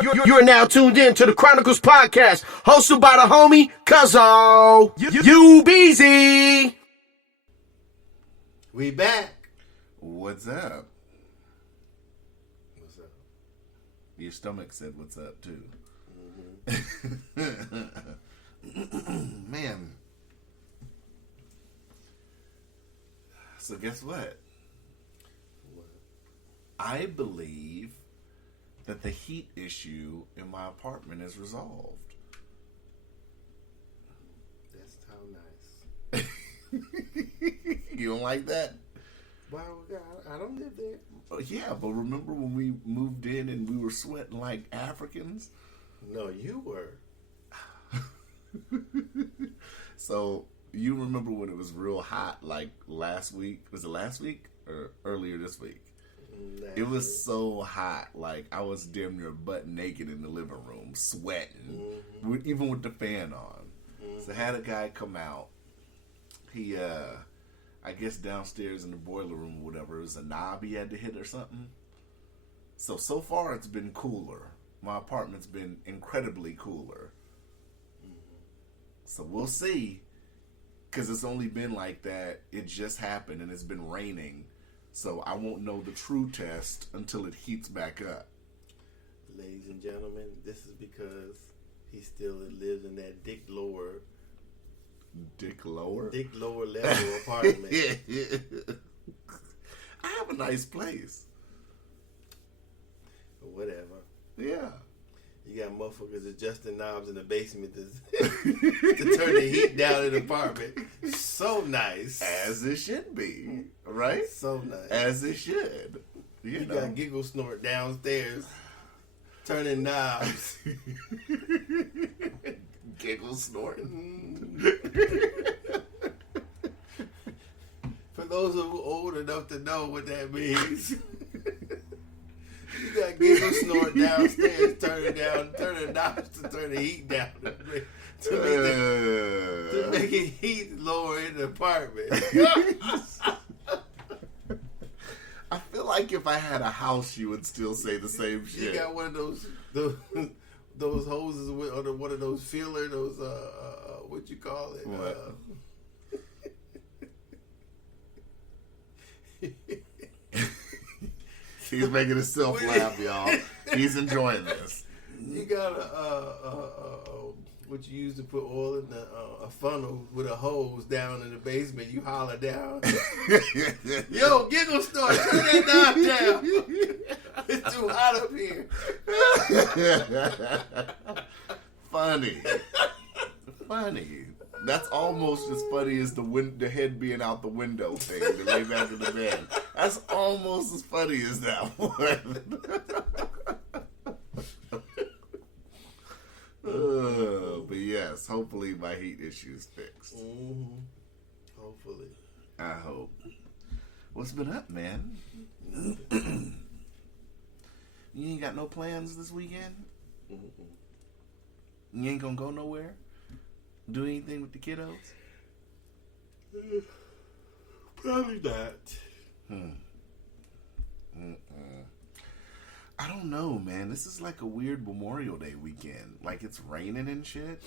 You're now tuned in to the Chronicles Podcast, hosted by the homie Cuzzo. You busy? We back. What's up? What's up? Your stomach said what's up too. Man. So guess what? I believe that the heat issue in my apartment is resolved. That's how nice. You don't like that? Wow, I don't live there. Yeah, but remember when we moved in and we were sweating like Africans? No, you were. So, you remember when it was real hot, like last week? Was it last week or earlier this week? It was so hot, like I was damn near butt naked in the living room, sweating, even with the fan on. So I had a guy come out. He, I guess downstairs in the boiler room or whatever, it was a knob he had to hit or something. So far it's been cooler. My apartment's been incredibly cooler. So we'll see, because it's only been like that. It just happened and it's been raining. So I won't know the true test until it heats back up. Ladies and gentlemen, this is because he still lives in that Dick Lower level apartment. I have a nice place. Whatever. Yeah. You got motherfuckers adjusting knobs in the basement to turn the heat down in the apartment. So nice. As it should be. Right? So nice. As it should. You know. Got Giggle Snort downstairs turning knobs. Giggle snorting. For those who are old enough to know what that means. You got Giggle Snort downstairs turning knobs to turn the heat down to make it heat lower in the apartment. I feel like if I had a house, you would still say the same shit. You got one of those hoses with, or one of those feeler, those what you call it? What? He's making himself laugh, y'all. He's enjoying this. You got what you use to put oil in a funnel with a hose down in the basement. You holler down, yo, Giggle Snort, turn that knob down. It's too hot up here. Funny. That's almost as funny as the head being out the window thing, the lay back in the bed. That's almost as funny as that one. But yes, hopefully my heat issue's fixed. Mm-hmm. Hopefully. I hope. What's been up, man? You ain't got no plans this weekend? You ain't gonna go nowhere? Do anything with the kiddos? Probably not. I don't know, man. This is like a weird Memorial Day weekend. Like it's raining and shit.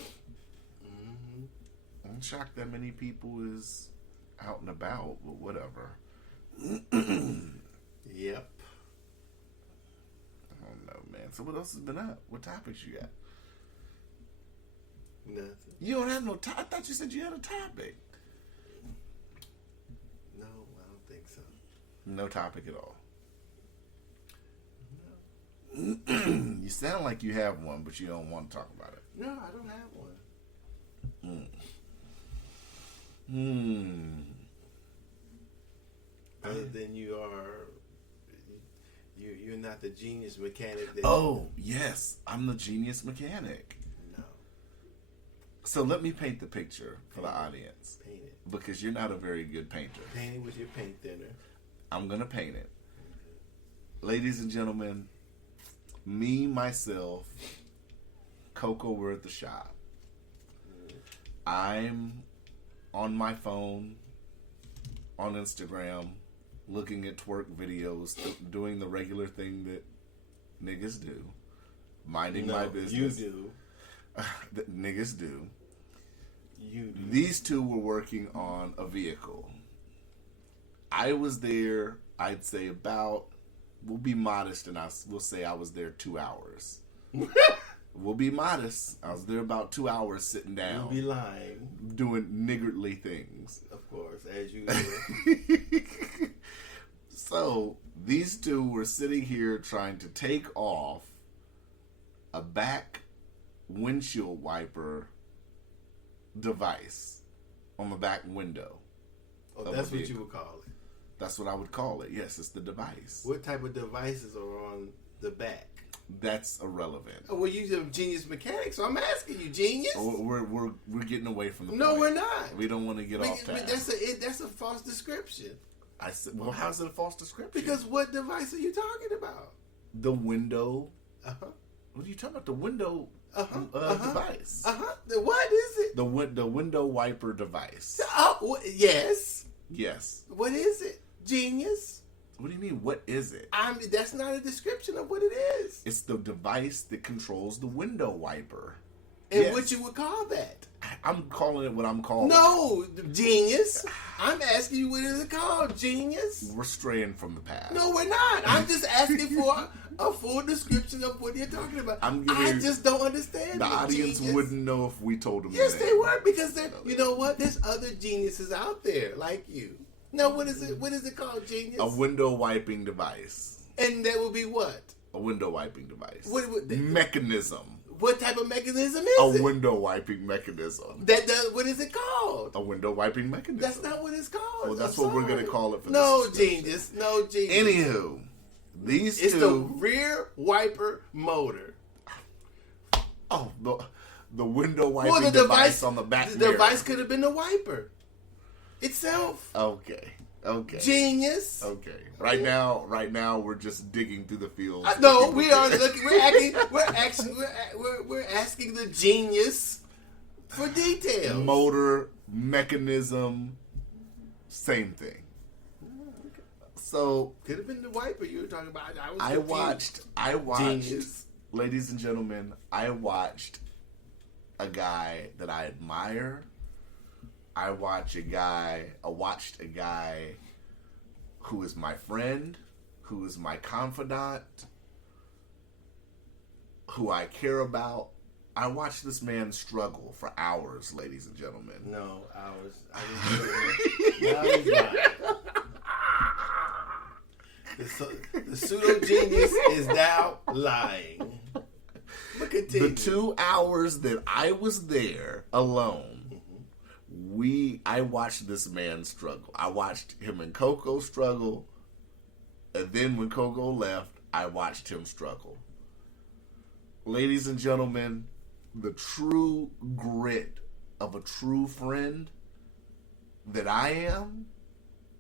I'm shocked that many people is out and about, but whatever. Yep. I don't know, man. So what else has been up? What topics you got? Nothing. You don't have no topic? I thought you said you had a topic. No, I don't think so. No topic at all. No. You sound like you have one, but you don't want to talk about it. No, I don't have one. Other than you're not the genius mechanic. Oh, yes. I'm the genius mechanic. No. So let me paint the picture for the audience. Paint it. Because you're not a very good painter. Paint it with your paint thinner. I'm going to paint it. Ladies and gentlemen, me, myself, Coco, we're at the shop. I'm on my phone, on Instagram, looking at twerk videos, doing the regular thing that niggas do. minding my business. You do. Niggas do. You do. These two were working on a vehicle. I was there, I'd say about, we'll be modest and we'll say I was there 2 hours. We'll be modest. I was there about 2 hours sitting down. You'll be lying. Doing niggardly things. Of course, as usual. So, these two were sitting here trying to take off a back windshield wiper device on the back window. Oh, that's what you would call it. That's what I would call it. Yes, it's the device. What type of devices are on the back? That's irrelevant. Oh, well, you're a genius mechanic, so I'm asking you, genius. Oh, we're getting away from the No, point. we're not. We don't want to get off task. That's a false description. I said, well, how's it a false description? Because what device are you talking about? The window. Uh-huh. What are you talking about? The window device. Uh-huh. What is it? The window wiper device. Oh, yes. Yes. What is it? Genius? What do you mean? What is it? That's not a description of what it is. It's the device that controls the window wiper. And Yes. what you would call that? I'm calling it what I'm calling No, genius. I'm asking you what is it called, genius? it. We're straying from the past. No, we're not. I'm just asking for a full description of what you're talking about. I just don't understand. The audience genius. wouldn't know if we told them. Yes, the they name. were, because you know what? There's other geniuses out there like you. Now, what is it? What is it called, genius? A window wiping device. And that would be what? A window wiping device. What Mechanism. What type of mechanism A is it? window wiping mechanism. That does. What is it called? A window wiping mechanism. That's not what it's called. Well, that's I'm what we're sorry. going to call it for No, this description. genius. No, genius. Anywho, these It's the two. rear wiper motor. Oh, the window wiping device on the back The mirror. device could have been the wiper itself. Okay. Genius. Okay. Right now, we're just digging through the fields. No, we are looking. We're asking the genius for details. Motor, mechanism, same thing. So Could have been the wiper you were talking about. I watched, Genius. ladies and gentlemen, I watched a guy that I admire. I watched a guy who is my friend, who is my confidant, who I care about. I watched this man struggle for hours, ladies and gentlemen. No, I didn't. Now he's lying. The pseudo genius is now lying. But continue. The 2 hours that I was there alone, I watched this man struggle. I watched him and Coco struggle. And then when Coco left, I watched him struggle. Ladies and gentlemen, the true grit of a true friend that I am,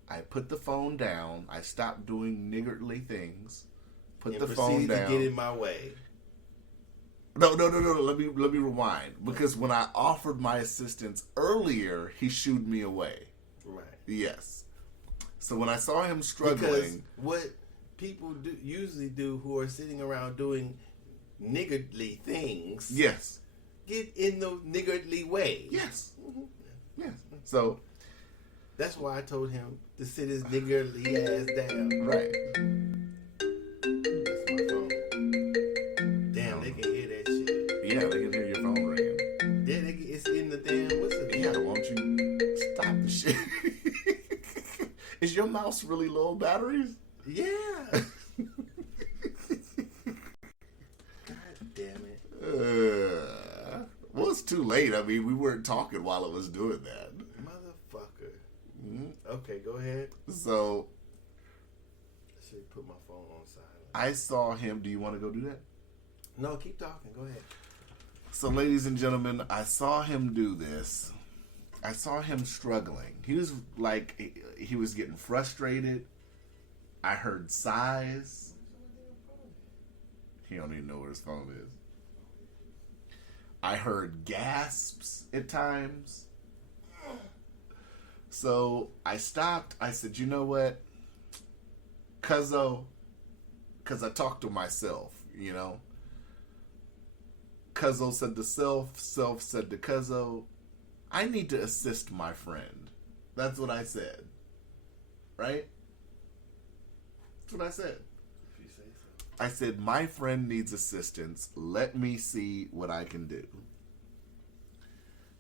I put the phone down. I stopped doing niggardly things. Put the phone down. To get in my way. No. Let me rewind. Because when I offered my assistance earlier, he shooed me away. Right. Yes. So when I saw him struggling, Because what people usually do who are sitting around doing niggardly things, yes, get in the niggardly way. yes, yes. So That's why I told him to sit his niggardly ass down. right. That's my phone. Damn, they can hear that shit. Yeah, they can hear your phone ringing. Yeah, it's in the damn. What's it? Yeah, won't you stop the shit? Is your mouse really low batteries? Yeah. God damn it. Well, it's too late. I mean, we weren't talking while it was doing that. Motherfucker. Mhm. Okay, go ahead. So I should put my phone on silent. I saw him. Do you want to go do that? No, keep talking. Go ahead. So, ladies and gentlemen, I saw him do this. I saw him struggling. He was like, he was getting frustrated. I heard sighs. He don't even know where his phone is. I heard gasps at times. So I stopped. I said, you know what? Cuzzo, because I talked to myself, you know. Cuzzo said to Self said to Cuzzo, I need to assist my friend. That's what I said. Right? That's what I said. If you say so. I said, my friend needs assistance. Let me see what I can do.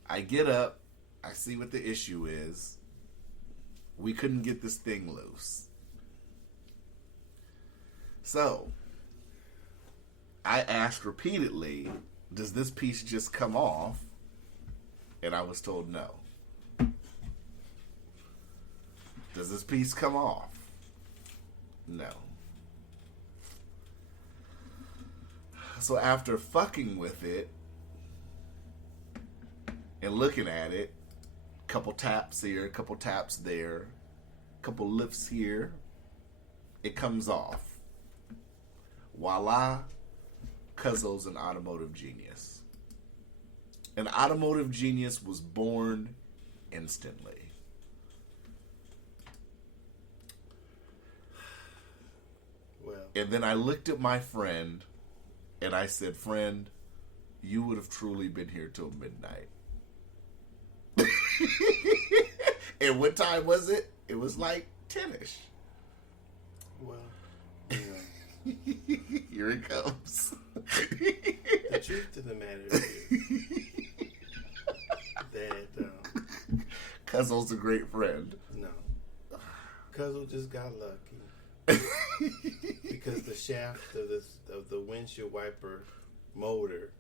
I get up. I see what the issue is. We couldn't get this thing loose. So, I asked repeatedly, does this piece just come off? And I was told no. Does this piece come off? No. So after fucking with it and looking at it, couple taps here, couple taps there, couple lifts here, it comes off. Voila, Cuzzo's an automotive genius. An automotive genius was born instantly. Well, And then I looked at my friend and I said, friend, you would have truly been here till midnight. And what time was it? It was like 10-ish. well, you know, Here it comes. the truth of the matter is that Cuzzo's a great friend. no, Cuzzo just got lucky because the shaft of the windshield wiper motor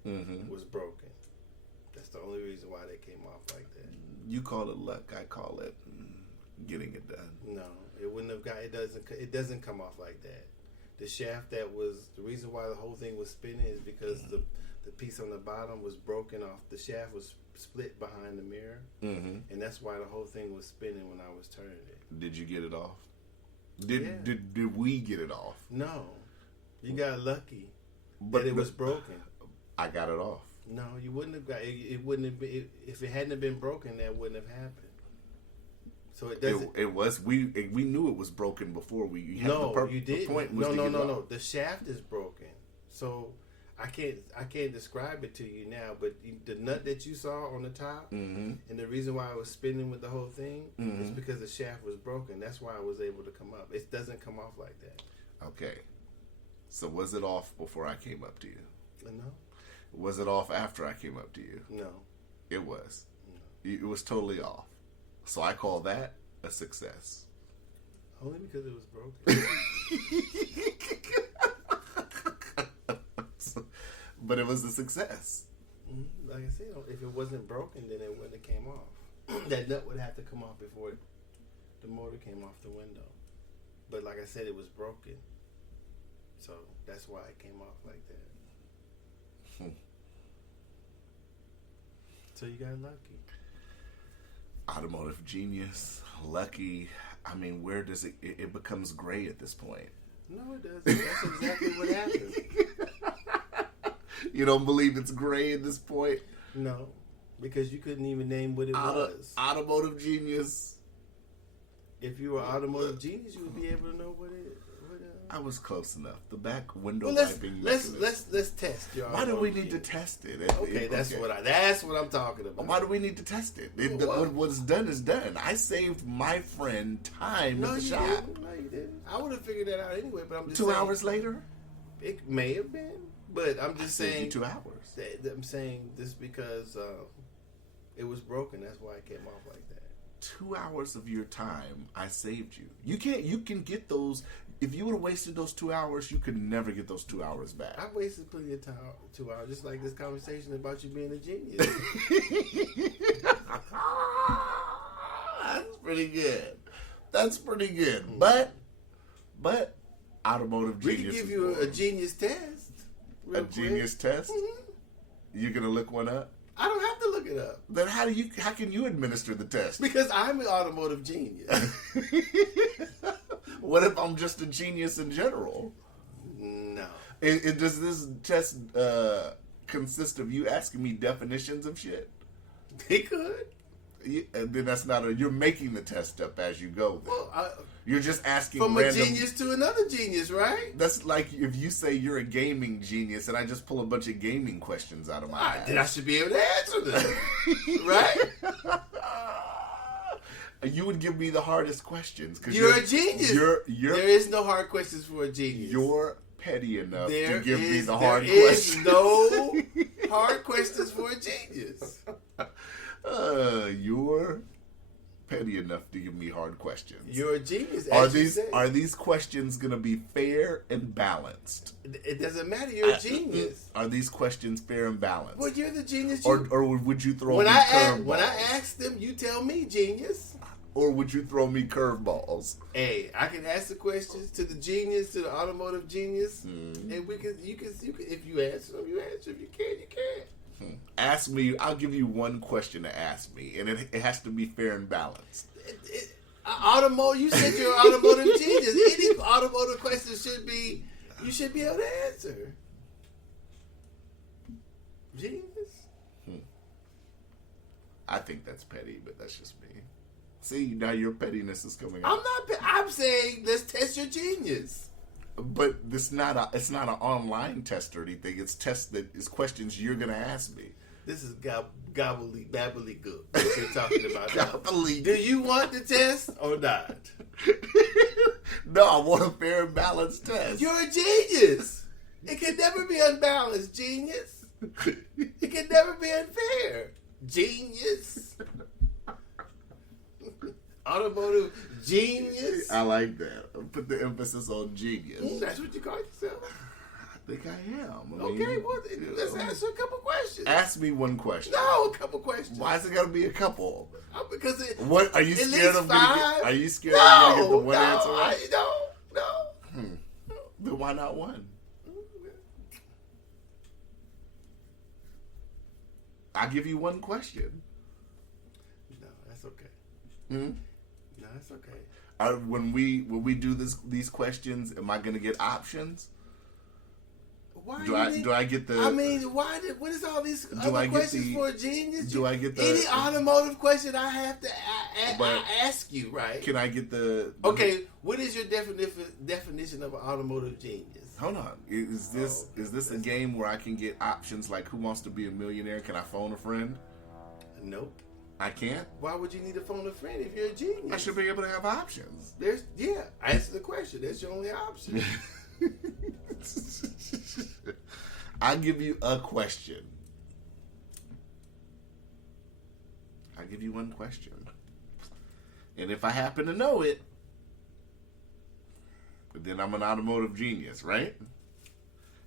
was broken. That's the only reason why they came off like that. You call it luck, I call it getting it done. No, it wouldn't have got. It doesn't come off like that. The shaft that was the reason why the whole thing was spinning is because the piece on the bottom was broken off. The shaft was split behind the mirror, and that's why the whole thing was spinning when I was turning it. Did you get it off? Did we get it off? No, you got lucky, But that it was broken. I got it off. No, you wouldn't have got it. It wouldn't have been if it hadn't have been broken. That wouldn't have happened. So it doesn't. It was we knew it was broken before we had You did. The point was No. The shaft is broken. So I can't describe it to you now. But the nut that you saw on the top, and the reason why I was spinning with the whole thing is because the shaft was broken. That's why I was able to come up. It doesn't come off like that. Okay. So was it off before I came up to you? No. Was it off after I came up to you? No. It was. It was totally off. So I call that a success. Only because it was broken. But it was a success. Like I said, if it wasn't broken, then it wouldn't have came off. That nut would have to come off before the motor came off the window. But like I said, it was broken. So that's why it came off like that. So you got lucky. Automotive genius, lucky. I mean, where does it becomes gray at this point? No, it doesn't. That's exactly what happened. You don't believe it's gray at this point? No, because you couldn't even name what it was. Automotive genius. If you were automotive genius, you would be able to know what it. I was close enough. The back window Well, wiping. let's test your. Why do we need to test it? Okay, that's what I'm talking about. Why do we need to test it? What's done is done. I saved my friend time at the shop. No, you didn't. I would have figured that out anyway. But I'm just 2 saying, hours later. It may have been, but I'm just Saved you saying 2 hours. I'm saying this because it was broken. That's why it came off like that. 2 hours of your time, I saved you. You can get those. If you would have wasted those 2 hours, you could never get those 2 hours back. I wasted plenty of time, 2 hours, just like this conversation about you being a genius. That's pretty good. That's pretty good. But automotive We genius. can give you a genius test. A genius test? Mm-hmm. You gonna look one up? I don't have to look it up Then how can you administer the test? because I'm an automotive genius. What if I'm just a genius in general? No. Does this test consist of you asking me definitions of shit? It could. And then that's not you're making the test up as you go. Then. Well, you're just asking from random, a genius to another genius, right? That's like if you say you're a gaming genius and I just pull a bunch of gaming questions out of my ass. Then I should be able to answer them, right? You would give me the hardest questions because you're a genius. There is no hard questions for a genius. You're petty enough to give me the hard questions. There is no hard questions for a genius. You're petty enough to give me hard questions. You're a genius. Are these questions going to be fair and balanced? It doesn't matter. You're a genius. Are these questions fair and balanced? Well, you're the genius. Or would you throw when me curveballs? When I ask them, you tell me, genius. Or would you throw me curveballs? Hey, I can ask the questions to the genius, to the automotive genius, and you can. If you answer them, you answer. If you can't, you can't. Ask me. I'll give you one question to ask me, and it has to be fair and balanced. Automotive. You said you're an automotive genius. Any automotive question you should be able to answer. Genius. I think that's petty, but that's just me. See, now your pettiness is coming out. I'm not. I'm saying let's test your genius. But it's not an online test or anything. It's questions you're gonna ask me. This is gobbly gook. What you're talking about? Gobbly. Do you want the test or not? No, I want a fair and balanced test. You're a genius. It can never be unbalanced, genius. It can never be unfair, genius. Automotive genius. I like that. Put the emphasis on genius. That's what you call yourself. I think I am. Okay, well, let's answer a couple questions. Ask me one question. No, a couple questions. Why is it gotta be a couple? Because what are you scared of? Are you scared of no, getting the one answer right? No. Then why not one? I'll give you one question. No, that's okay. Hmm? No, that's okay. When we do these questions, am I gonna get options? Why do I get the? I mean, what is all these other questions for a genius? Do I get the any automotive question I have to ask you, right? Can I get the? Okay, what is your definition of an automotive genius? Hold on, is this a game where I can get options like Who Wants to Be a Millionaire? Can I phone a friend? Nope. I can't. Why would you need to phone a friend if you're a genius? I should be able to have options. Answer the question. That's your only option. I'll give you a question. I'll give you one question. And if I happen to know it, then I'm an automotive genius, right?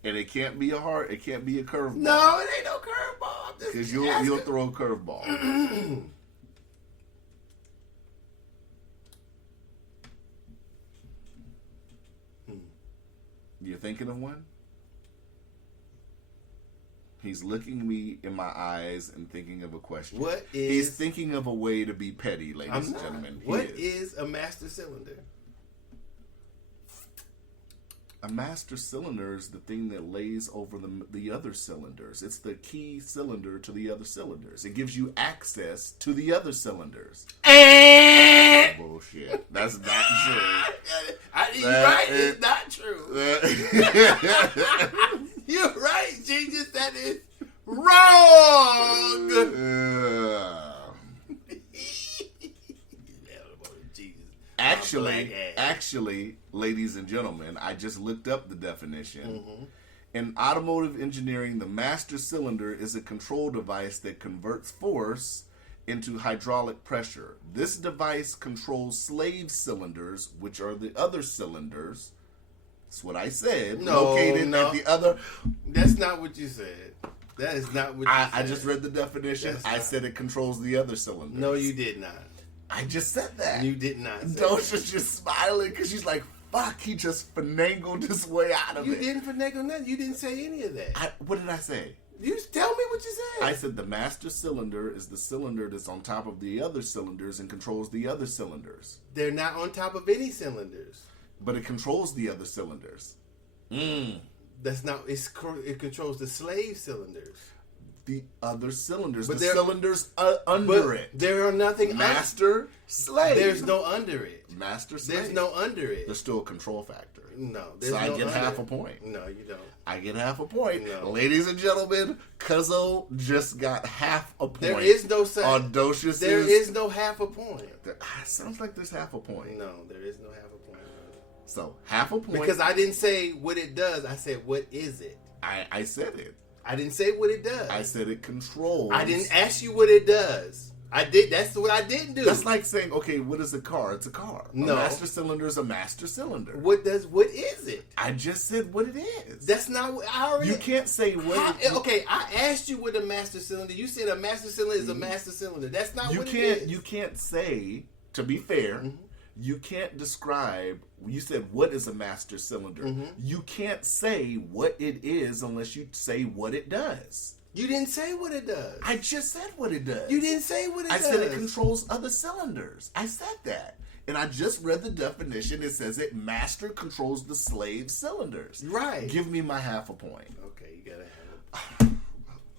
And it can't be a curveball. No, it ain't no curveball. Because you'll throw a curveball. You're thinking of one? He's looking me in my eyes and thinking of a question. He's thinking of a way to be petty, ladies and gentlemen. What is a master cylinder? A master cylinder is the thing that lays over the other cylinders. It's the key cylinder to the other cylinders. It gives you access to the other cylinders. Bullshit. That's not true. You're right. It's not true. You're right, genius. That is wrong. Actually, ladies and gentlemen, I just looked up the definition. In automotive engineering, the master cylinder is a control device that converts force into hydraulic pressure. This device controls slave cylinders, which are the other cylinders. That's what I said. Located at the other. That's not what you said. That is not what you said. I just read the definition. I said it controls the other cylinders. No, you did not. I just said that. You did not. Docious just smiling because she's like, fuck, he just finagled his way out of it. You didn't finagle nothing. You didn't say any of that. What did I say? You tell me what you said. I said the master cylinder is the cylinder that's on top of the other cylinders and controls the other cylinders. They're not on top of any cylinders. But it controls the other cylinders. That's not. It controls the slave cylinders. the other cylinders. But the cylinders under it. There are nothing master slave. There's no under it. Master slave. There's no under it. There's still a control factor. No, so I get half a point. No, you don't. I get half a point. No. Ladies and gentlemen, Cuzzo just got half a point. There is no on Docious. There is no half a point. Sounds like there's half a point. No, there is no half a point. So half a point. Because I didn't say what it does. I said what is it. I said it. I didn't say what it does. I said it controls. I didn't ask you what it does. I did. That's what I didn't do. That's like saying, okay, what is a car? It's a car. No. A master cylinder is a master cylinder. What is it? I just said what it is. That's not what I already... You can't say what okay, I asked you what a master cylinder... You said a master cylinder is a master cylinder. That's not what it is. You can't say, to be fair, you can't describe... You said, what is a master cylinder? You can't say what it is unless you say what it does. You didn't say what it does. I just said what it does. You didn't say what it does. I said it controls other cylinders. I said that. And I just read the definition. It says it master controls the slave cylinders. Right. Give me my half a point. Okay, you gotta have it.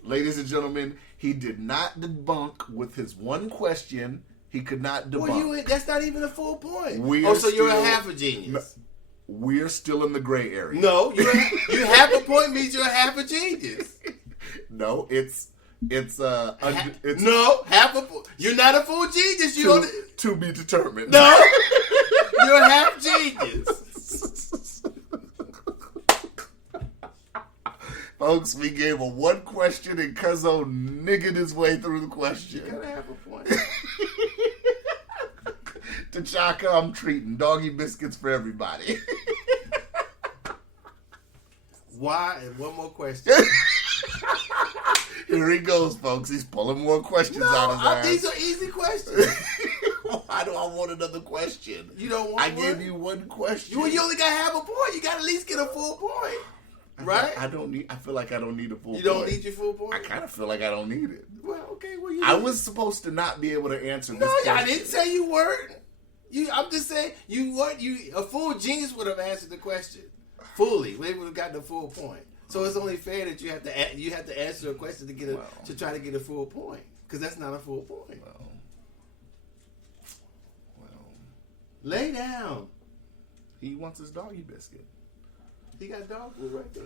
Ladies and gentlemen, he did not debunk with his one question. He could not debunk. Well, that's not even a full point. So you're a half a genius. We're still in the gray area. No, you half a point means you're a half a genius. No, it's no half a. You're not a full genius. To be determined. No, you're a half genius. Folks, we gave a one question and Cuzzo niggered his way through the question. You gotta have a point. T'Chaka, I'm treating doggy biscuits for everybody. Why? And one more question. Here he goes, folks. He's pulling more questions out of his ass. These are easy questions. Why do I want another question? You don't want I gave you one question. You only got half a point. You got to at least get a full point. Right? I feel like I don't need a full point. You don't need your full point? I kind of feel like I don't need it. Well, okay. Well, I was supposed to not be able to answer this question. No, I didn't say you weren't. I'm just saying a full genius would have answered the question fully. They would have gotten a full point. So it's only fair that you have to answer a question to get to try to get a full point, because that's not a full point. Well, lay down. He wants his doggy biscuit. He got dog food right there.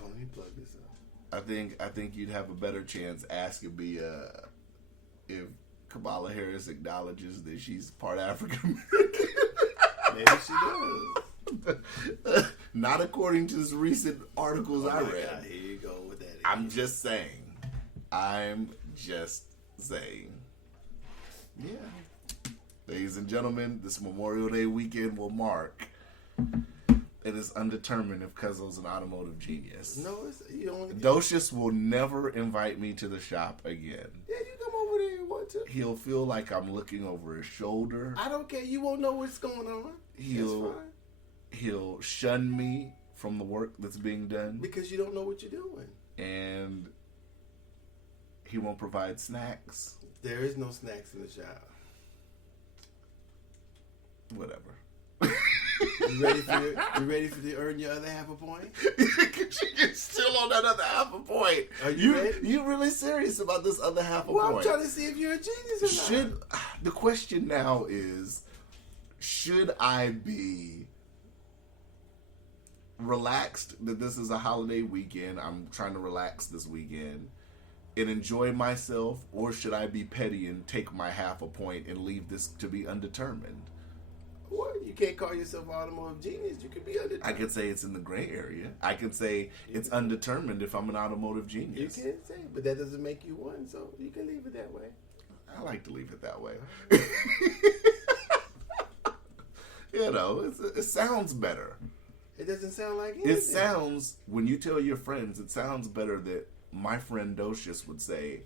Oh, let me plug this up. I think you'd have a better chance asking me if Kamala Harris acknowledges that she's part African American. Maybe she does. Not according to the recent articles I read. God, here you go with that again. I'm just saying. Yeah. Ladies and gentlemen, this Memorial Day weekend will mark. It is undetermined if Cuzzo's an automotive genius. No, you don't. Docious will never invite me to the shop again. Yeah, you come over there if you want to. He'll feel like I'm looking over his shoulder. I don't care. You won't know what's going on. He'll shun me from the work that's being done. Because you don't know what you're doing. And he won't provide snacks. There is no snacks in the shop. Whatever. You ready to earn your other half a point? You're still on that other half a point. Are you ready? You really serious about this other half a point? Well, I'm trying to see if you're a genius or not. The question now is, should I be relaxed that this is a holiday weekend? I'm trying to relax this weekend and enjoy myself, or should I be petty and take my half a point and leave this to be undetermined? Well, you can't call yourself an automotive genius. You could be undetermined. I could say it's in the gray area. I could say it's undetermined if I'm an automotive genius. You can say, but that doesn't make you one, so you can leave it that way. I like to leave it that way. It sounds better. It doesn't sound like anything. It sounds, when you tell your friends, it sounds better that my friend Docious would say,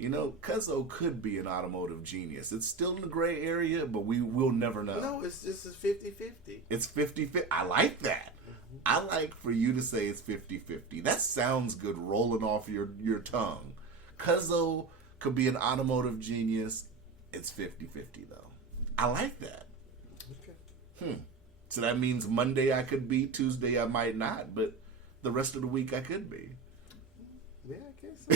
Cuzzo could be an automotive genius. It's still in the gray area, but we will never know. No, it's just 50-50. It's 50-50. I like that. Mm-hmm. I like for you to say it's 50-50. That sounds good rolling off your tongue. Cuzzo could be an automotive genius. It's 50-50, though. I like that. Okay. So that means Monday I could be, Tuesday I might not, but the rest of the week I could be. Yeah, I guess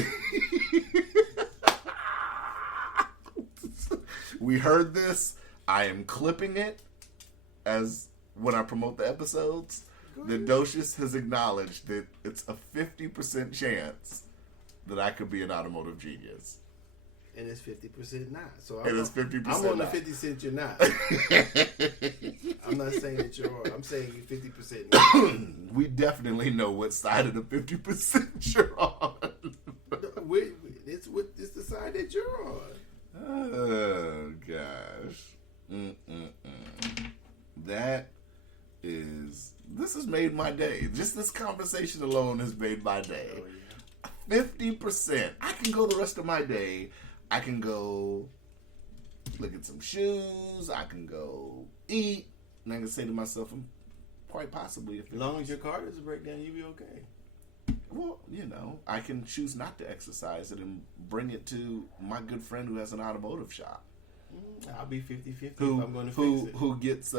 so. We heard this. I am clipping it as when I promote the episodes. The Docious has acknowledged that it's a 50% chance that I could be an automotive genius. And it's 50% not. So It's 50% I'm on the not. 50 cent you're not. I'm not saying that you are. I'm saying you're 50% not. We definitely know what side of the 50% you're on. It's the side that you're on. Oh, gosh. This has made my day. Just this conversation alone has made my day. Oh, yeah. 50%. I can go the rest of my day. I can go look at some shoes. I can go eat. And I can say to myself, quite possibly, if As long as your car doesn't break down, you'll be okay. well, I can choose not to exercise it and bring it to my good friend who has an automotive shop. I'll be 50-50 if I'm going to fix it. Who gets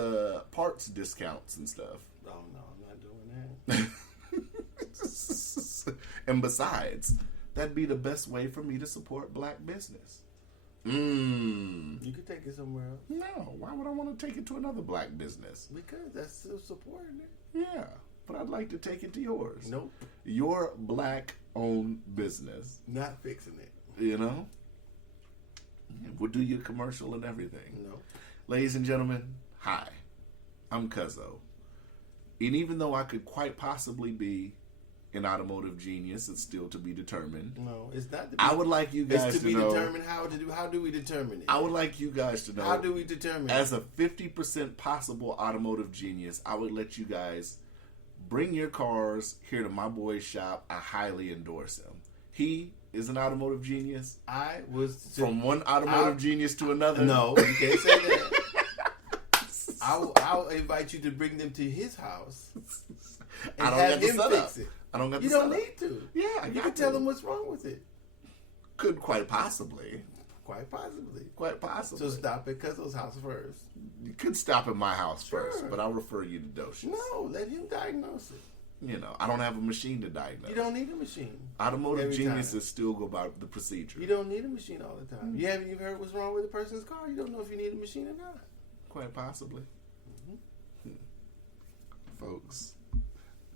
parts discounts and stuff. Oh, no, I'm not doing that. And besides, that'd be the best way for me to support black business. You could take it somewhere else. No, why would I want to take it to another black business? Because that's still supporting it. Yeah, but I'd like to take it to yours. Nope. Your black-owned business. Not fixing it. We'll do your commercial and everything. No. Ladies and gentlemen, hi. I'm Cuzzo. And even though I could quite possibly be an automotive genius, it's still to be determined. No, it's not. I would like you guys it's to be know. determined how to do. How do we determine it? I would like you guys to know. How do we determine As it? a 50% possible automotive genius, I would let you guys bring your cars here to my boy's shop. I highly endorse him. He is an automotive genius. I was From one automotive genius to another. No, you can't say that. I'll invite you to bring them to his house and I don't have get him the fix setup. it. I don't get You the don't setup. need to. Yeah, you can tell him what's wrong with it. Could quite possibly. Quite possibly. Quite possibly. So stop at Cuzzo's house first. You could stop at my house first, Sure. but I'll refer you to Docious. No, let him diagnose it. I don't have a machine to diagnose. You don't need a machine. Automotive Every geniuses time. still go by the procedure. You don't need a machine all the time. You haven't even heard what's wrong with a person's car. You don't know if you need a machine or not. Quite possibly. Folks,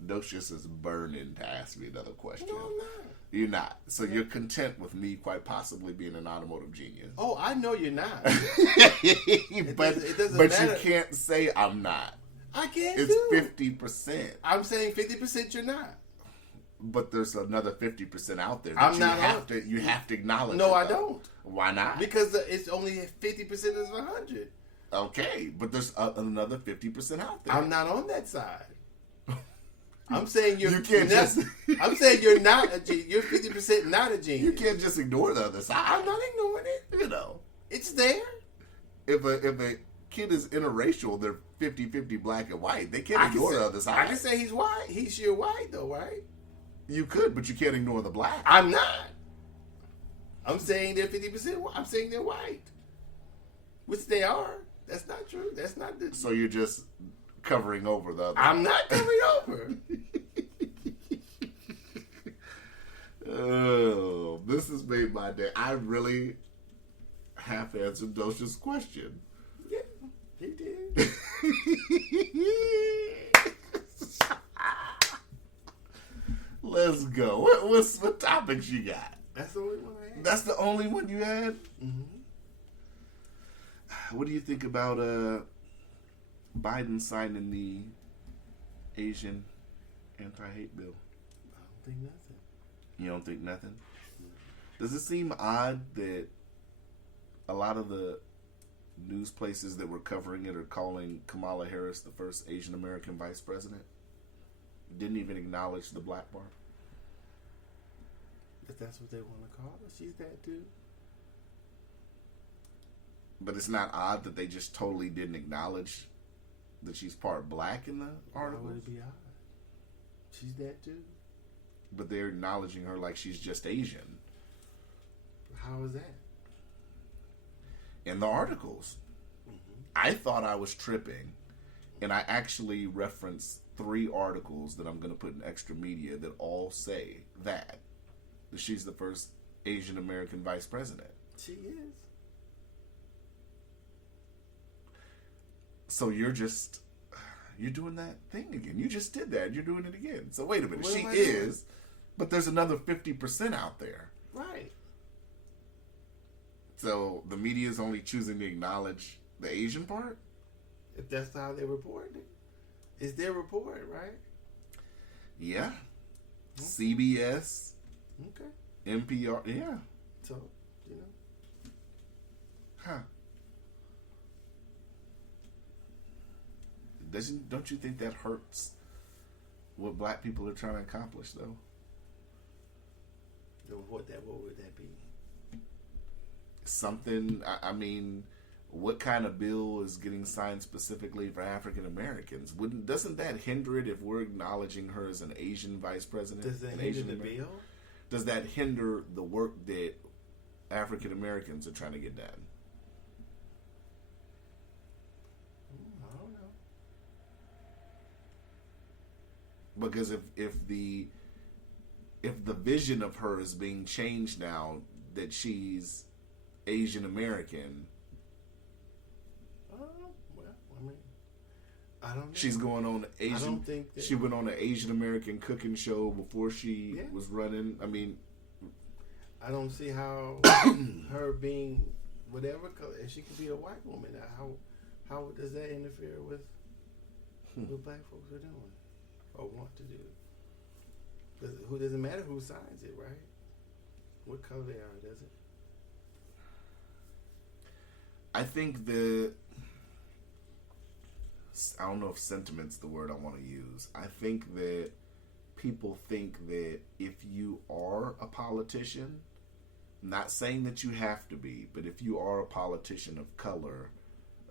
Docious is burning to ask me another question. No, I'm not. You're not. So you're content with me quite possibly being an automotive genius. Oh, I know you're not. but it doesn't you matter. can't say I'm not. I can't It's do it. 50%. I'm saying 50% you're not. But there's another 50% out there that I'm you not have on- to you have to acknowledge. No, it, I though. don't. Why not? Because it's only 50% is 100. Okay, but there's another 50% out there. I'm not on that side. I'm saying you're. You can't not, just- I'm saying you're not a genius. You're 50% not a genius. You can't just ignore the other side. I'm not ignoring it. It's there. If a kid is interracial, they're 50-50 black and white. They can't ignore the other side. I can say he's white. He's your white though, right? You could, but you can't ignore the black. I'm not. I'm saying they're 50%. I'm saying they're white, which they are. That's not true. That's not the. So you're just covering over the other. I'm not covering over. Oh, this has made my day. I really half answered Docious' question. Yeah, he did. Let's go. What topics you got? That's the only one I had. That's the only one you had? Mm-hmm. What do you think about Biden signing the Asian anti-hate bill? I don't think nothing. You don't think nothing? Does it seem odd that a lot of the news places that were covering it are calling Kamala Harris the first Asian American vice president? Didn't even acknowledge the black part? If that's what they want to call her, she's that too. But it's not odd that they just totally didn't acknowledge that she's part black in the article? Why would it be odd? She's that too. But they're acknowledging her like she's just Asian. How is that? In the articles. Mm-hmm. I thought I was tripping, and I actually referenced 3 articles that I'm going to put in extra media that all say that. that she's the first Asian American vice president. She is. So you're doing that thing again. You just did that. You're doing it again. So wait a minute. What She am I doing? is, but there's another 50% out there. Right. So the media is only choosing to acknowledge the Asian part? If that's how they report it. It's their report, right? Yeah. CBS, Okay. NPR, yeah. So, you know. Huh. Don't you think that hurts what black people are trying to accomplish, though? What would that be? Something, I mean, what kind of bill is getting signed specifically for African Americans? Doesn't that hinder it if we're acknowledging her as an Asian vice president? Does that an hinder Asian the American? bill? Does that hinder the work that African Americans are trying to get done? I don't know. Because if the vision of her is being changed now that she's Asian American, Well, I mean, I don't know. she's going on Asian. I don't think that, She went on an Asian American cooking show before she Yeah. was running. I mean, I don't see how her being whatever color, and she could be a white woman. How does that interfere with what black folks are doing or want to do? Who doesn't matter who signs it, right? What color they are, does it? I think I don't know if sentiment's the word I want to use. I think that people think that if you are a politician, not saying that you have to be, but if you are a politician of color,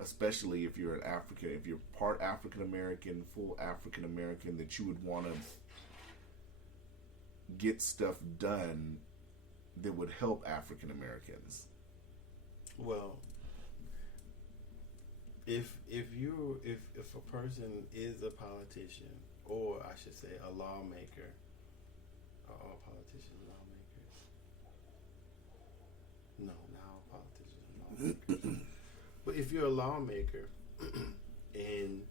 especially if you're if you're part African American, full African American, that you would want to get stuff done that would help African Americans. Well, if a person is a politician, or I should say a lawmaker, are all politicians lawmakers? No, not all politicians lawmakers. But if you're a lawmaker and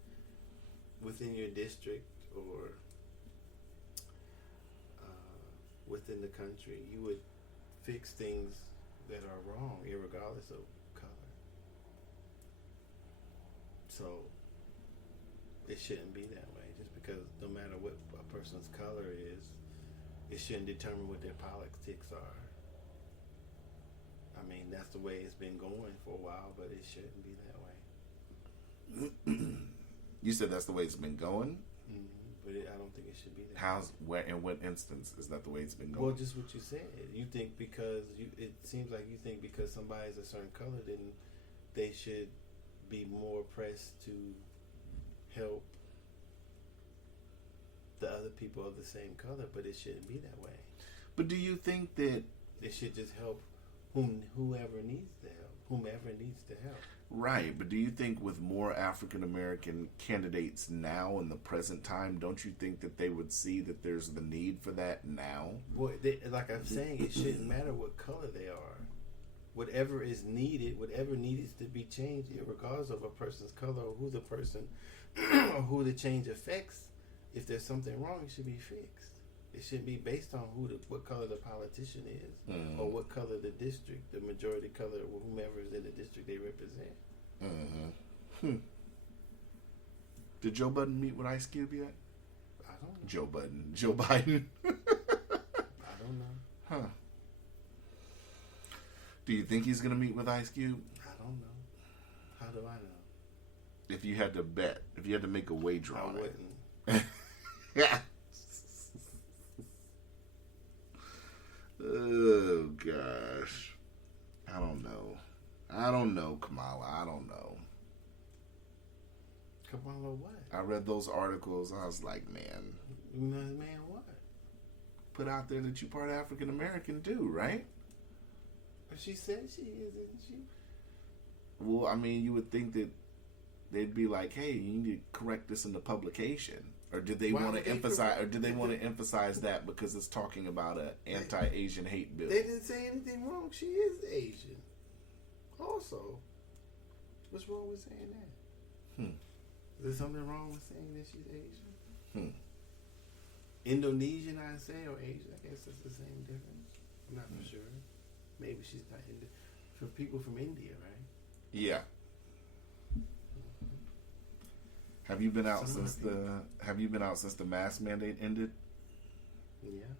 within your district or within the country, you would fix things that are wrong, irregardless of color. So it shouldn't be that way. Just because no matter what a person's color is, it shouldn't determine what their politics are. I mean, that's the way it's been going for a while, but it shouldn't be that way. You said that's the way it's been going? But I don't think it should be that way. Where, in what instance is that the way it's been going? Well, just what you said. You think it seems like you think because somebody's a certain color, then they should be more pressed to help the other people of the same color, but it shouldn't be that way. But do you think that it should just help whomever needs the help? Right, but do you think with more African American candidates now in the present time, don't you think that they would see that there's the need for that now? Well, like I'm saying, it shouldn't matter what color they are. Whatever is needed, whatever needs to be changed, regardless of a person's color or who the person or who the change affects, if there's something wrong, it should be fixed. It shouldn't be based on what color the politician is or what color the district, the majority color, or whomever is in the district they represent. Did Joe Budden meet with Ice Cube yet? I don't know. Joe Biden. I don't know. Huh. Do you think he's going to meet with Ice Cube? I don't know. How do I know? If you had to bet, if you had to make a wager on it. wouldn't. Oh, gosh. I don't know, Kamala. I don't know. Kamala what? I read those articles. I was like, man. Man, what? Put out there that you part African American too, right? But she said she is, isn't she? Well, I mean, you would think that they'd be like, hey, you need to correct this in the publication. Or did they want to emphasize? Or did they want to emphasize that because it's talking about an anti-Asian hate bill? They didn't say anything wrong. She is Asian. Also, what's wrong with saying that? Is there something wrong with saying that she's Asian? Indonesian, I say, or Asian? I guess it's the same difference. I'm not for sure. Maybe she's not Indian. For people from India, right? Yeah. Have you been out since the mask mandate ended? Yeah.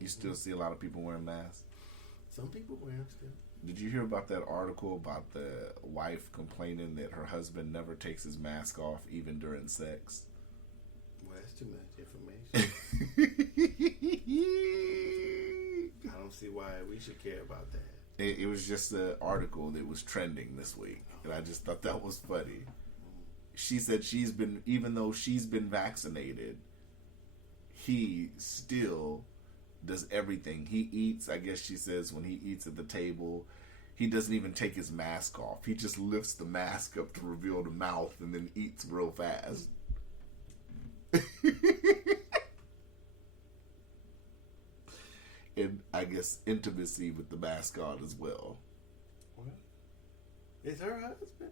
You still see a lot of people wearing masks? Some people wear them still. Did you hear about that article about the wife complaining that her husband never takes his mask off even during sex? Well, that's too much information. I don't see why we should care about that. It was just an article that was trending this week, and I just thought that was funny. She said even though she's been vaccinated, he still does everything. He eats, I guess she says, when he eats at the table, he doesn't even take his mask off. He just lifts the mask up to reveal the mouth and then eats real fast. And I guess intimacy with the mask on as well. What? It's her husband?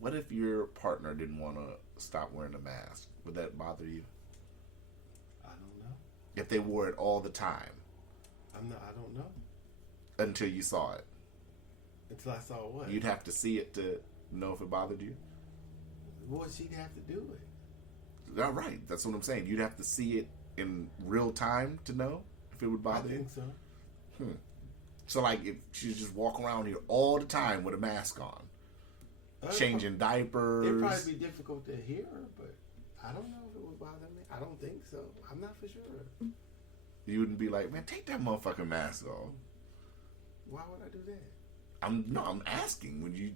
What if your partner didn't want to stop wearing a mask? Would that bother you? I don't know. If they wore it all the time? I don't know. Until you saw it? Until I saw what? You'd have to see it to know if it bothered you? Well, she'd have to do it. All right, that's what I'm saying. You'd have to see it in real time to know if it would bother you? I think so. So, like, if she's just walking around here all the time with a mask on, changing diapers. It'd probably be difficult to hear her, but I don't know if it would bother me. I don't think so. I'm not for sure. You wouldn't be like, man, take that motherfucking mask off. Why would I do that? I'm asking. Would you?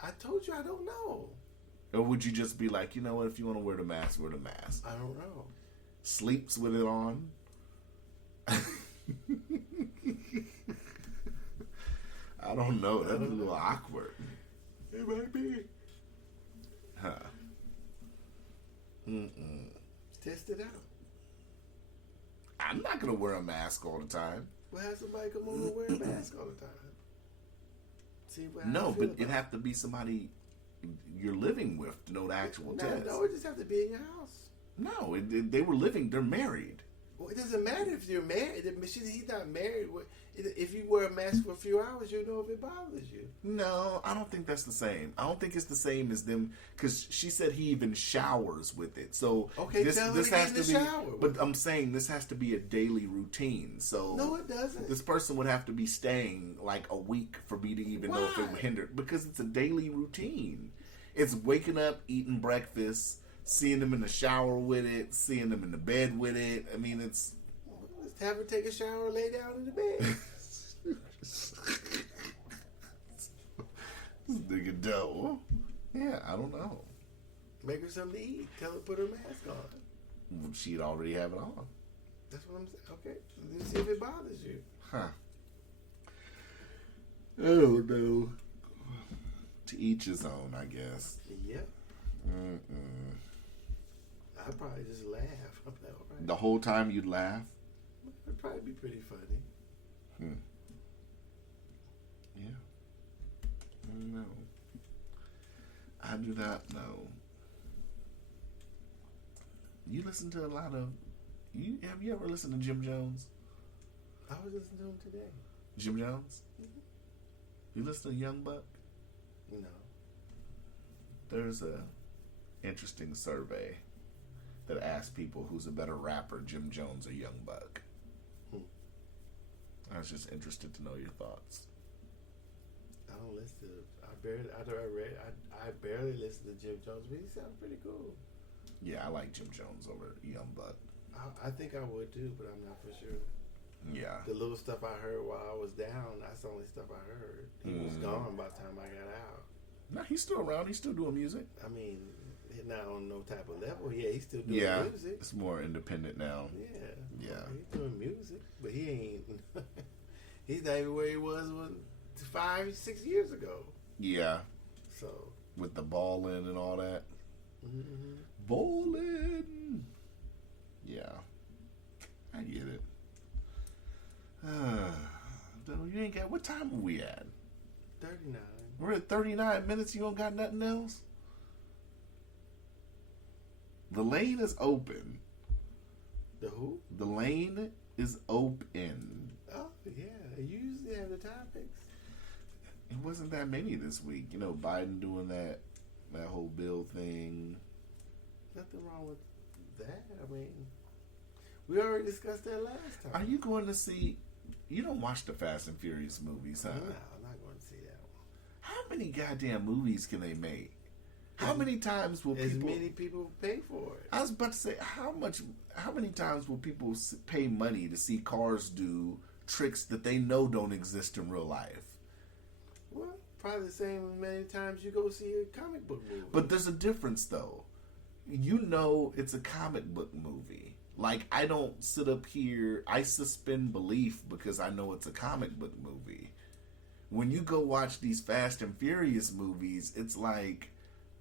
I told you I don't know. Or would you just be like, you know what? If you want to wear the mask, wear the mask. I don't know. Sleeps with it on. I don't know. That's a little awkward. It might be. Huh. Test it out. I'm not going to wear a mask all the time. Well, have somebody come over and wear a mask all the time. See what No, but it'd have to be somebody you're living with to know the actual test. No, it just have to be in your house. No, they were living. They're married. Well, it doesn't matter if you're married. He's not married. If you wear a mask for a few hours, you'll know if it bothers you. No, I don't think that's the same. I don't think it's the same as them, because she said he even showers with it. So okay, this has to be. Shower. But I'm saying this has to be a daily routine. So no, it doesn't. This person would have to be staying like a week for me to even know if it would hinder. Because it's a daily routine. It's waking up, eating breakfast, seeing them in the shower with it, seeing them in the bed with it. I mean, it's... Just have her take a shower and lay down in the bed. This nigga dough. Yeah, I don't know. Make her something to eat. Tell her to put her mask on. Well, she'd already have it on. That's what I'm saying. Okay. Let's see if it bothers you. Huh. Oh, no. To each his own, I guess. Yep. I'd probably just laugh. I'm like, all right. The whole time you'd laugh? It'd probably be pretty funny. Yeah. I don't know. I do not know. You listen to a lot of... Have you ever listened to Jim Jones? I was listening to him today. Jim Jones? You listen to Young Buck? No. There's a interesting survey that asks people who's a better rapper, Jim Jones or Young Buck. I was just interested to know your thoughts. I don't listen to... I barely listen to Jim Jones, but he sounds pretty cool. Yeah, I like Jim Jones over Young Buck. I think I would too, but I'm not for sure. Yeah. The little stuff I heard while I was down, that's the only stuff I heard. He was gone by the time I got out. No, he's still around. He's still doing music. I mean, not on no type of level. Yeah, he's still doing music. It's more independent now. Yeah. He's doing music, but he ain't. He's not even where he was 5-6 years ago. Yeah. So with the ballin' and all that. Mm-hmm. Bowling. Yeah, I get it. You ain't got. What time are we at? 39. We're at 39 minutes. You don't got nothing else. The lane is open. The who? The lane is open. Oh yeah, you usually have the topics. It wasn't that many this week. You know, Biden doing that whole bill thing. Nothing wrong with that. I mean, we already discussed that last time. Are you going to see? You don't watch the Fast and Furious movies, huh? No, I'm not going to see that one. How many goddamn movies can they make? How many times will as people? Many people pay for it. I was about to say, how many times will people pay money to see cars do tricks that they know don't exist in real life? Well, probably the same as many times you go see a comic book movie. But there's a difference, though. You know it's a comic book movie. Like, I don't sit up here, I suspend belief because I know it's a comic book movie. When you go watch these Fast and Furious movies, it's like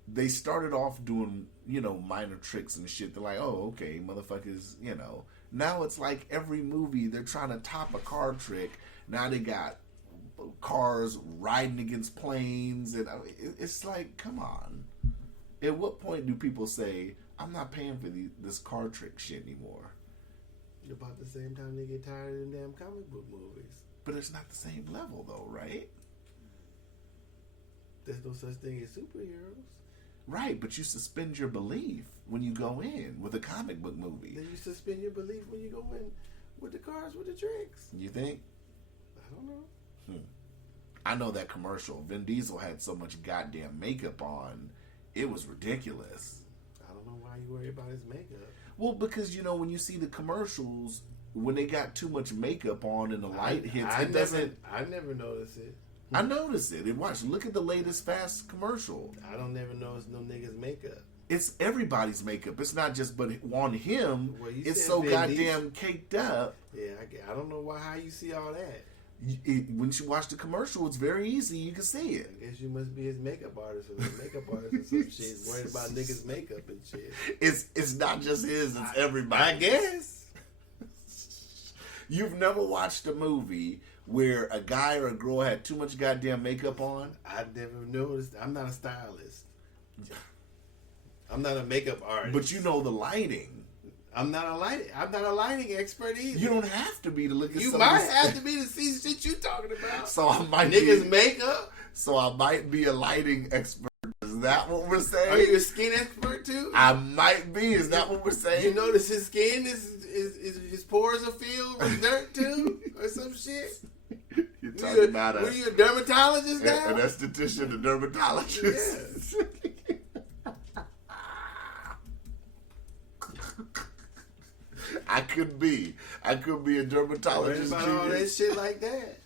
they started off doing, minor tricks and shit. They're like, oh, okay, motherfuckers, Now it's like every movie, they're trying to top a car trick. Now they got cars riding against planes. And it's like, come on. At what point do people say, I'm not paying for this car trick shit anymore? About the same time they get tired of them damn comic book movies. But it's not the same level, though, right? There's no such thing as superheroes. Right, but you suspend your belief when you go in with a comic book movie. Then you suspend your belief when you go in with the cars with the tricks. You think? I don't know. I know that commercial. Vin Diesel had so much goddamn makeup on, it was ridiculous. I don't know why you worry about his makeup. Well, because, when you see the commercials, when they got too much makeup on and the light hits, it doesn't... I never noticed it. I noticed it. And watch, look at the latest Fast commercial. I don't never notice no niggas' makeup. It's everybody's makeup. It's not just, but on him, Well, it's so Vin goddamn Diesel. caked up. Yeah, I don't know how you see all that. When you watch the commercial, it's very easy. You can see it. I guess you must be his makeup artist or his makeup artist or some shit. Worried about niggas' makeup and shit. It's not just his. It's everybody. I guess. You've never watched a movie where a guy or a girl had too much goddamn makeup on? I never noticed. I'm not a stylist. I'm not a makeup artist. But you know the lighting. I'm not a lighting expert either. You don't have to be to look at. You might have to be to see shit you talking about. So I might niggas' makeup. So I might be a lighting expert. Is that what we're saying? Are you a skin expert too? I might be. Is that what we're saying? You notice his skin is his pores are filled with dirt too, or some shit. You're talking about were you a dermatologist now? An esthetician, a dermatologist. Yeah. I could be a dermatologist. About all that shit like that.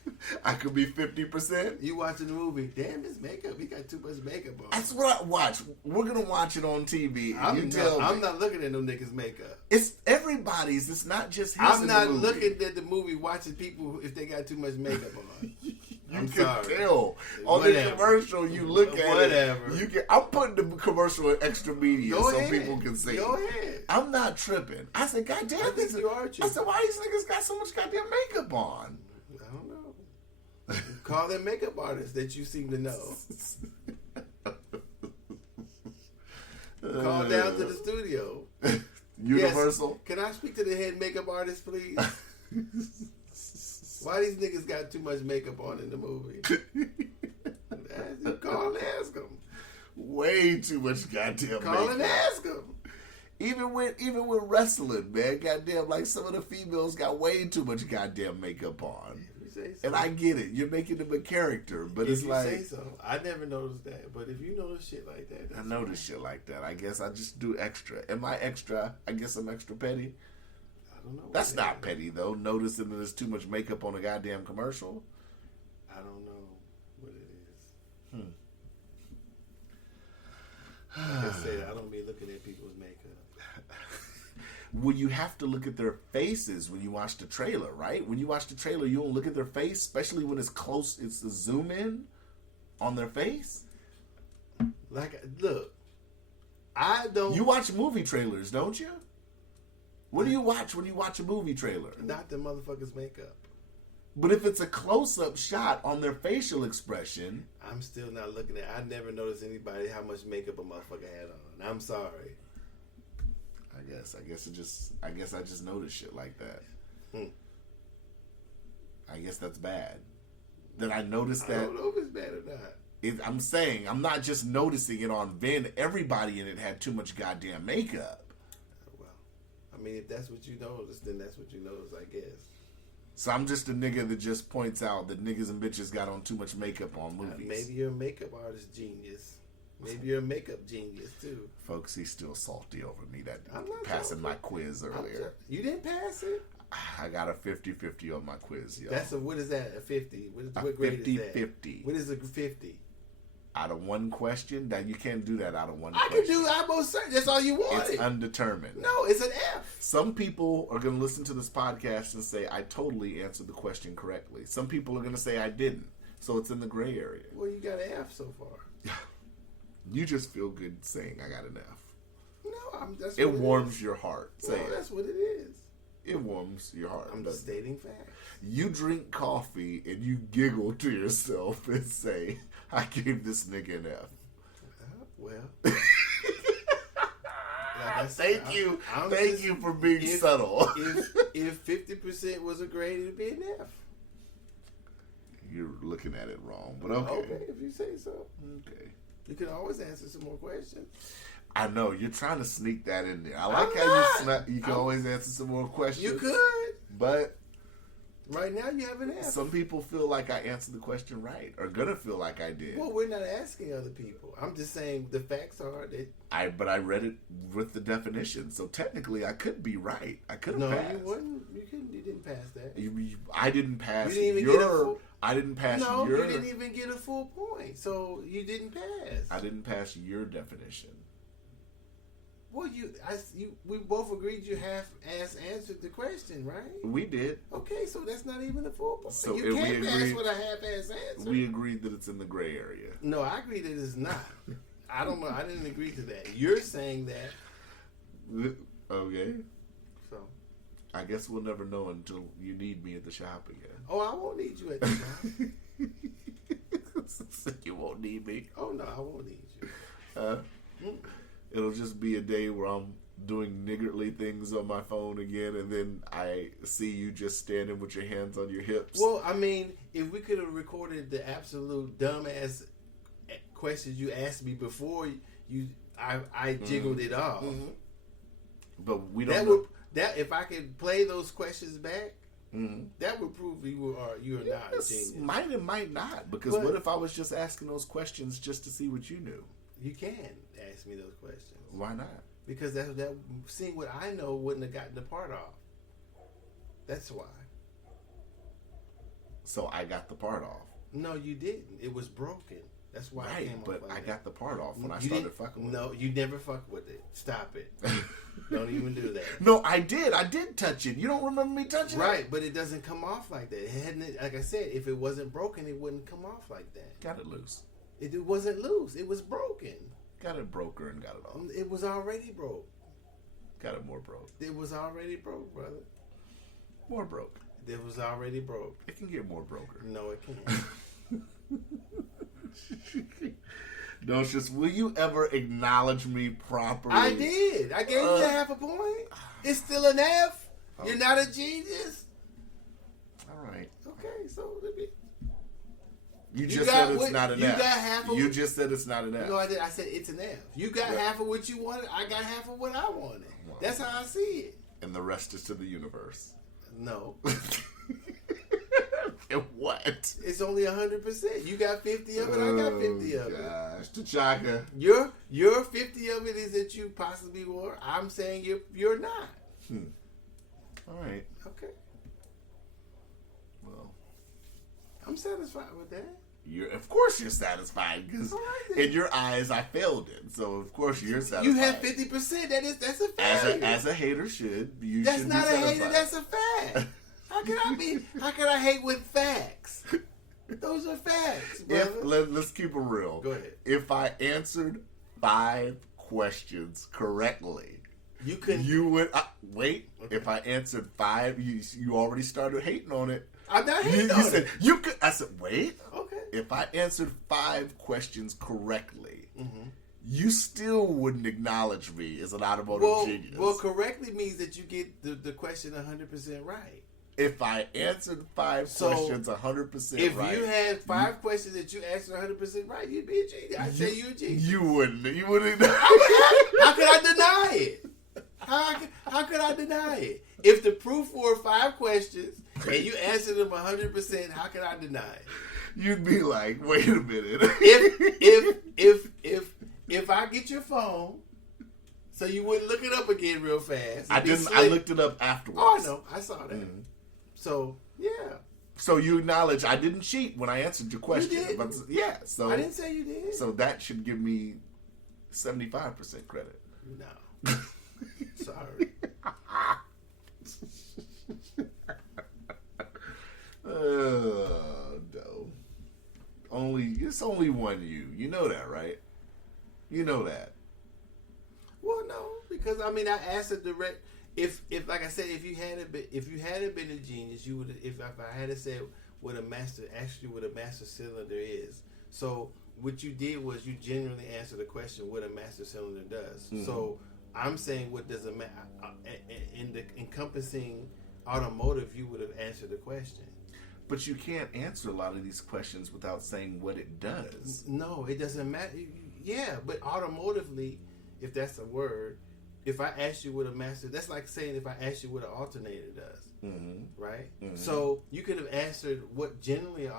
I could be 50%. You watching the movie? Damn, his makeup. He got too much makeup on. That's what I watch. We're gonna watch it on TV. I'm not looking at no niggas' makeup. It's everybody's. It's not just his. I'm not looking at the movie watching people if they got too much makeup on. You can tell on the commercial. You look at it. You can. I'm putting the commercial in extra media so people can see. Go ahead. I'm not tripping. I said, God damn, you are tripping. I said, why these niggas got so much goddamn makeup on? I don't know. Call them makeup artists that you seem to know. Call down to the studio. Universal. Yes. Can I speak to the head makeup artist, please? Why these niggas got too much makeup on in the movie? Call and ask them. Way too much goddamn makeup. Call and ask them. Even with wrestling, man, goddamn, like some of the females got way too much goddamn makeup on. If you say so. And I get it, you're making them a character, but it's like, say so. I never noticed that, but if you notice shit like that, I notice shit like that. I guess I just do extra. Am I extra? I guess I'm extra petty. I don't know. That's not petty though. Noticing that there's too much makeup on a goddamn commercial. I don't know what it is. Like I said, I don't be looking at people's makeup. Well, you have to look at their faces when you watch the trailer, right? When you watch the trailer, you don't look at their face, especially when it's close. It's the zoom in on their face. Like, look, I don't. You watch movie trailers, don't you? What do you watch when you watch a movie trailer? Not the motherfucker's makeup. But if it's a close-up shot on their facial expression, I'm still not looking at. I never noticed anybody how much makeup a motherfucker had on. I'm sorry. I guess I just noticed shit like that. I guess that's bad. That I noticed that. I don't know if it's bad or not. I'm saying I'm not just noticing it on Vin. Everybody in it had too much goddamn makeup. Well, I mean, if that's what you notice, then that's what you notice, I guess. So I'm just a nigga that just points out that niggas and bitches got on too much makeup on movies. Maybe you're a makeup artist genius. Maybe you're a makeup genius too. Folks, he's still salty over me that I'm not passing salty. my quiz earlier. You didn't pass it? I got a 50-50 on my quiz, yo. What is that? A 50? What a grade 50-50. is that? What is a 50? Out of one question? That you can't do that out of one I question. can do that most certain. That's all you wanted. It's undetermined. No, it's an F. Some people are going to listen to this podcast and say, I totally answered the question correctly. Some people are going to say, I didn't. So it's in the gray area. Well, you got an F so far. You just feel good saying I got an F. No, that's it what warms is. your heart. Say it. That's what it is. It warms your heart. I'm just stating facts. You drink coffee and you giggle to yourself and say, I gave this nigga an F. Well, like I said, Thank you for being subtle. If 50% was a grade, it'd be an F. You're looking at it wrong, but okay. Okay, if you say so. Okay. You can always answer some more questions. I know you're trying to sneak that in there. I like how you can always answer some more questions. You could, but right now you have an F. Some people feel like I answered the question right, or gonna feel like I did. Well, we're not asking other people. I'm just saying the facts are that. But I read it with the definition, so technically I could be right. I could have passed. No, you wouldn't. You didn't pass that. I didn't pass. You didn't even get a full. I didn't pass No, your. you didn't even get a full point, so you didn't pass. I didn't pass your definition. Well, we both agreed you half-ass answered the question, right? We did. Okay, so that's not even a full point. So you can't pass with a half-ass answer. We agreed that it's in the gray area. No, I agree that it's not. I don't know. I didn't agree to that. You're saying that. Okay. So. I guess we'll never know until you need me at the shop again. Oh, I won't need you at the shop. You won't need me? Oh, no, I won't need you. It'll just be a day where I'm doing niggardly things on my phone again, and then I see you just standing with your hands on your hips. Well, I mean, if we could have recorded the absolute dumbass questions you asked me before I jiggled it off. Mm-hmm. But we don't. If I could play those questions back, mm-hmm. that would prove you are not a genius. Might and might not, because what if I was just asking those questions just to see what you knew? You can ask me those questions. Why not? Because that seeing what I know wouldn't have gotten the part off. That's why. So I got the part off. No, you didn't. It was broken. That's why right, it came off but like I that. got the part off when I started fucking with it. No, you never fucked with it. Stop it. Don't even do that. No, I did. I did touch it. You don't remember me touching it? Right, but it doesn't come off like that. It hadn't, like I said, if it wasn't broken, it wouldn't come off like that. Got it loose. It wasn't loose. It was broken. Got it broker and got it off. It was already broke. Got it more broke. It was already broke, brother. More broke. It was already broke. It can get more broker. No, it can't. Docious, will you ever acknowledge me properly? I did. I gave you half a point. It's still an F. Oh. You're not a genius. All right. Okay, so let me. You just said it's not an F. You got half of. You just said it's not an F. No, I did. I said it's an F. You got half of what you wanted. I got half of what I wanted. Wow. That's how I see it. And the rest is to the universe. No. And what? It's only 100%. You got 50 of it. I got 50 of it. Gosh, T'Chaka. Your 50 of it is that you possibly were. I'm saying you're not. All right. Okay. Well, I'm satisfied with that. Of course you're satisfied, because in your eyes I failed it. So of course you're satisfied. You had 50%. That's a fact. As a hater should. That's not a hater. That's a fact. How can I hate with facts? Those are facts, brother. Let's keep it real. Go ahead. If I answered 5 questions correctly, You couldn't. you would wait. Okay. If I answered 5, you already started hating on it. I'm not hating on You said it. you could. I said wait. Okay. If I answered 5 questions correctly, Mm-hmm. you still wouldn't acknowledge me as an automotive genius. Well, correctly means that you get the question 100% right. If I answered 5 So, questions 100% If right, you had 5 questions that you answered 100% right, you'd be a genius. I'd say you a genius. you wouldn't. You wouldn't. How could I deny it? How could I deny it? If the proof were 5 questions and you answered them 100%, how could I deny it? You'd be like, wait a minute. If I get your phone, so you wouldn't look it up again real fast. I didn't. I looked it up afterwards. Oh, I know. I saw that. Mhm. So yeah, So you acknowledge I didn't cheat when I answered your question. You did. But, yeah. So I didn't say you did. So that should give me 75% credit. No. Sorry. No. It's only one you. You know that, right? You know that. Well, no, because I mean, I asked a direct. If like I said, if you hadn't been a genius, you would. If I had to say what a master cylinder is. So what you did was you genuinely answered the question what a master cylinder does. Mm-hmm. So I'm saying what does in the encompassing automotive, you would have answered the question. But you can't answer a lot of these questions without saying what it does. No, it doesn't matter. Yeah, but automotively, if that's a word, if I ask you what a master, that's like saying if I ask you what an alternator does, right? Mm-hmm. So you could have answered what generally an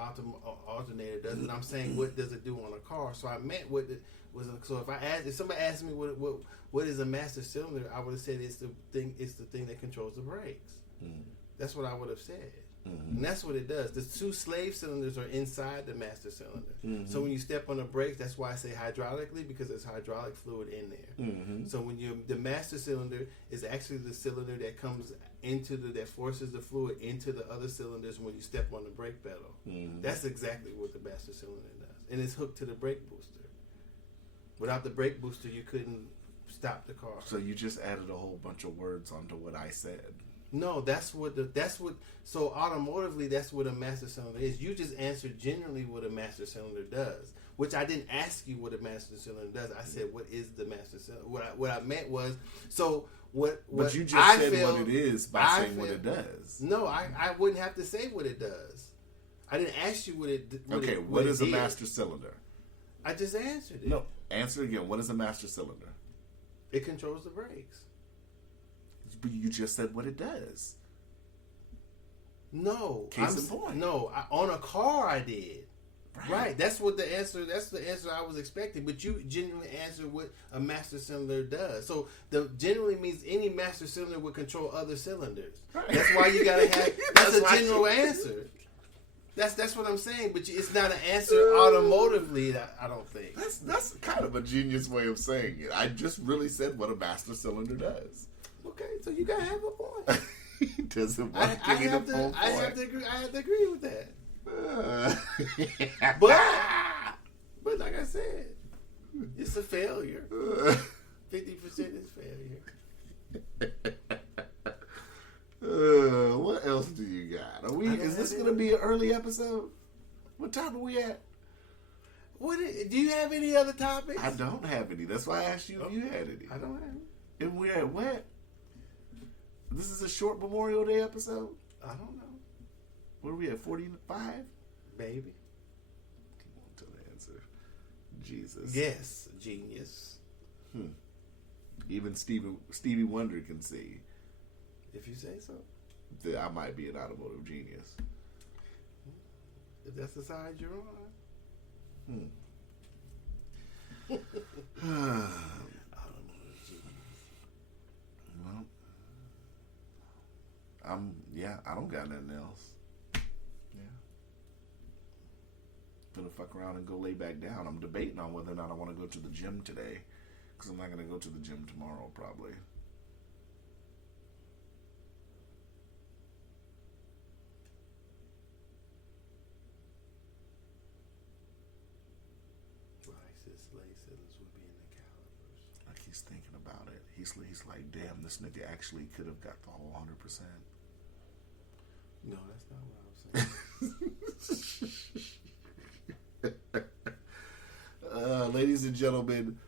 alternator does, and I'm saying what does it do on a car. So I meant what it was. So if somebody asked me what is a master cylinder, I would have said it's the thing that controls the brakes. Mm-hmm. That's what I would have said. Mm-hmm. And that's what it does. The 2 slave cylinders are inside the master cylinder. Mm-hmm. So when you step on the brakes, that's why I say hydraulically, because there's hydraulic fluid in there. Mm-hmm. So when the master cylinder is actually the cylinder that comes that forces the fluid into the other cylinders when you step on the brake pedal. Mm-hmm. That's exactly what the master cylinder does. And it's hooked to the brake booster. Without the brake booster, you couldn't stop the car. So you just added a whole bunch of words onto what I said. No, so automotively, that's what a master cylinder is. You just answered generally what a master cylinder does, which I didn't ask you what a master cylinder does. I said, what is the master cylinder? What I meant was, so what But you just said what it is by saying what it does. No, I wouldn't have to say what it does. I didn't ask you what it did. Okay, what is a master cylinder? I just answered it. No, answer again. What is a master cylinder? It controls the brakes. But you just said what it does. No. Case in point. No, on a car I did. Right. That's the answer I was expecting. But you genuinely answered what a master cylinder does. So the generally means any master cylinder would control other cylinders. Right. That's why you gotta have that's a general answer. That's what I'm saying, but it's not an answer automotively, I don't think. That's kind of a genius way of saying it. I just really said what a master cylinder does. Okay, so you gotta have a point. He doesn't want to give me the full point. I have to agree with that. But like I said, it's a failure. 50% is failure. What else do you got? Is this going to be an early episode? What time are we at? Do you have any other topics? I don't have any. That's why I asked you if you had any. I don't have any. And we're at what? This is a short Memorial Day episode? I don't know. What are we at, 45? Maybe. You won't tell the answer. Jesus. Yes, genius. Even Stevie Wonder can see. If you say so. That I might be an automotive genius. If that's the side you're on. Automotive genius. Well, I don't got nothing else. Yeah. Gonna fuck around and go lay back down. I'm debating on whether or not I want to go to the gym today. Because I'm not going to go to the gym tomorrow, probably. slave sellers would be in the calibers. Like he's thinking about it. He's like, damn, this nigga actually could have got the whole 100%. No, that's not what I'm saying. Ladies and gentlemen,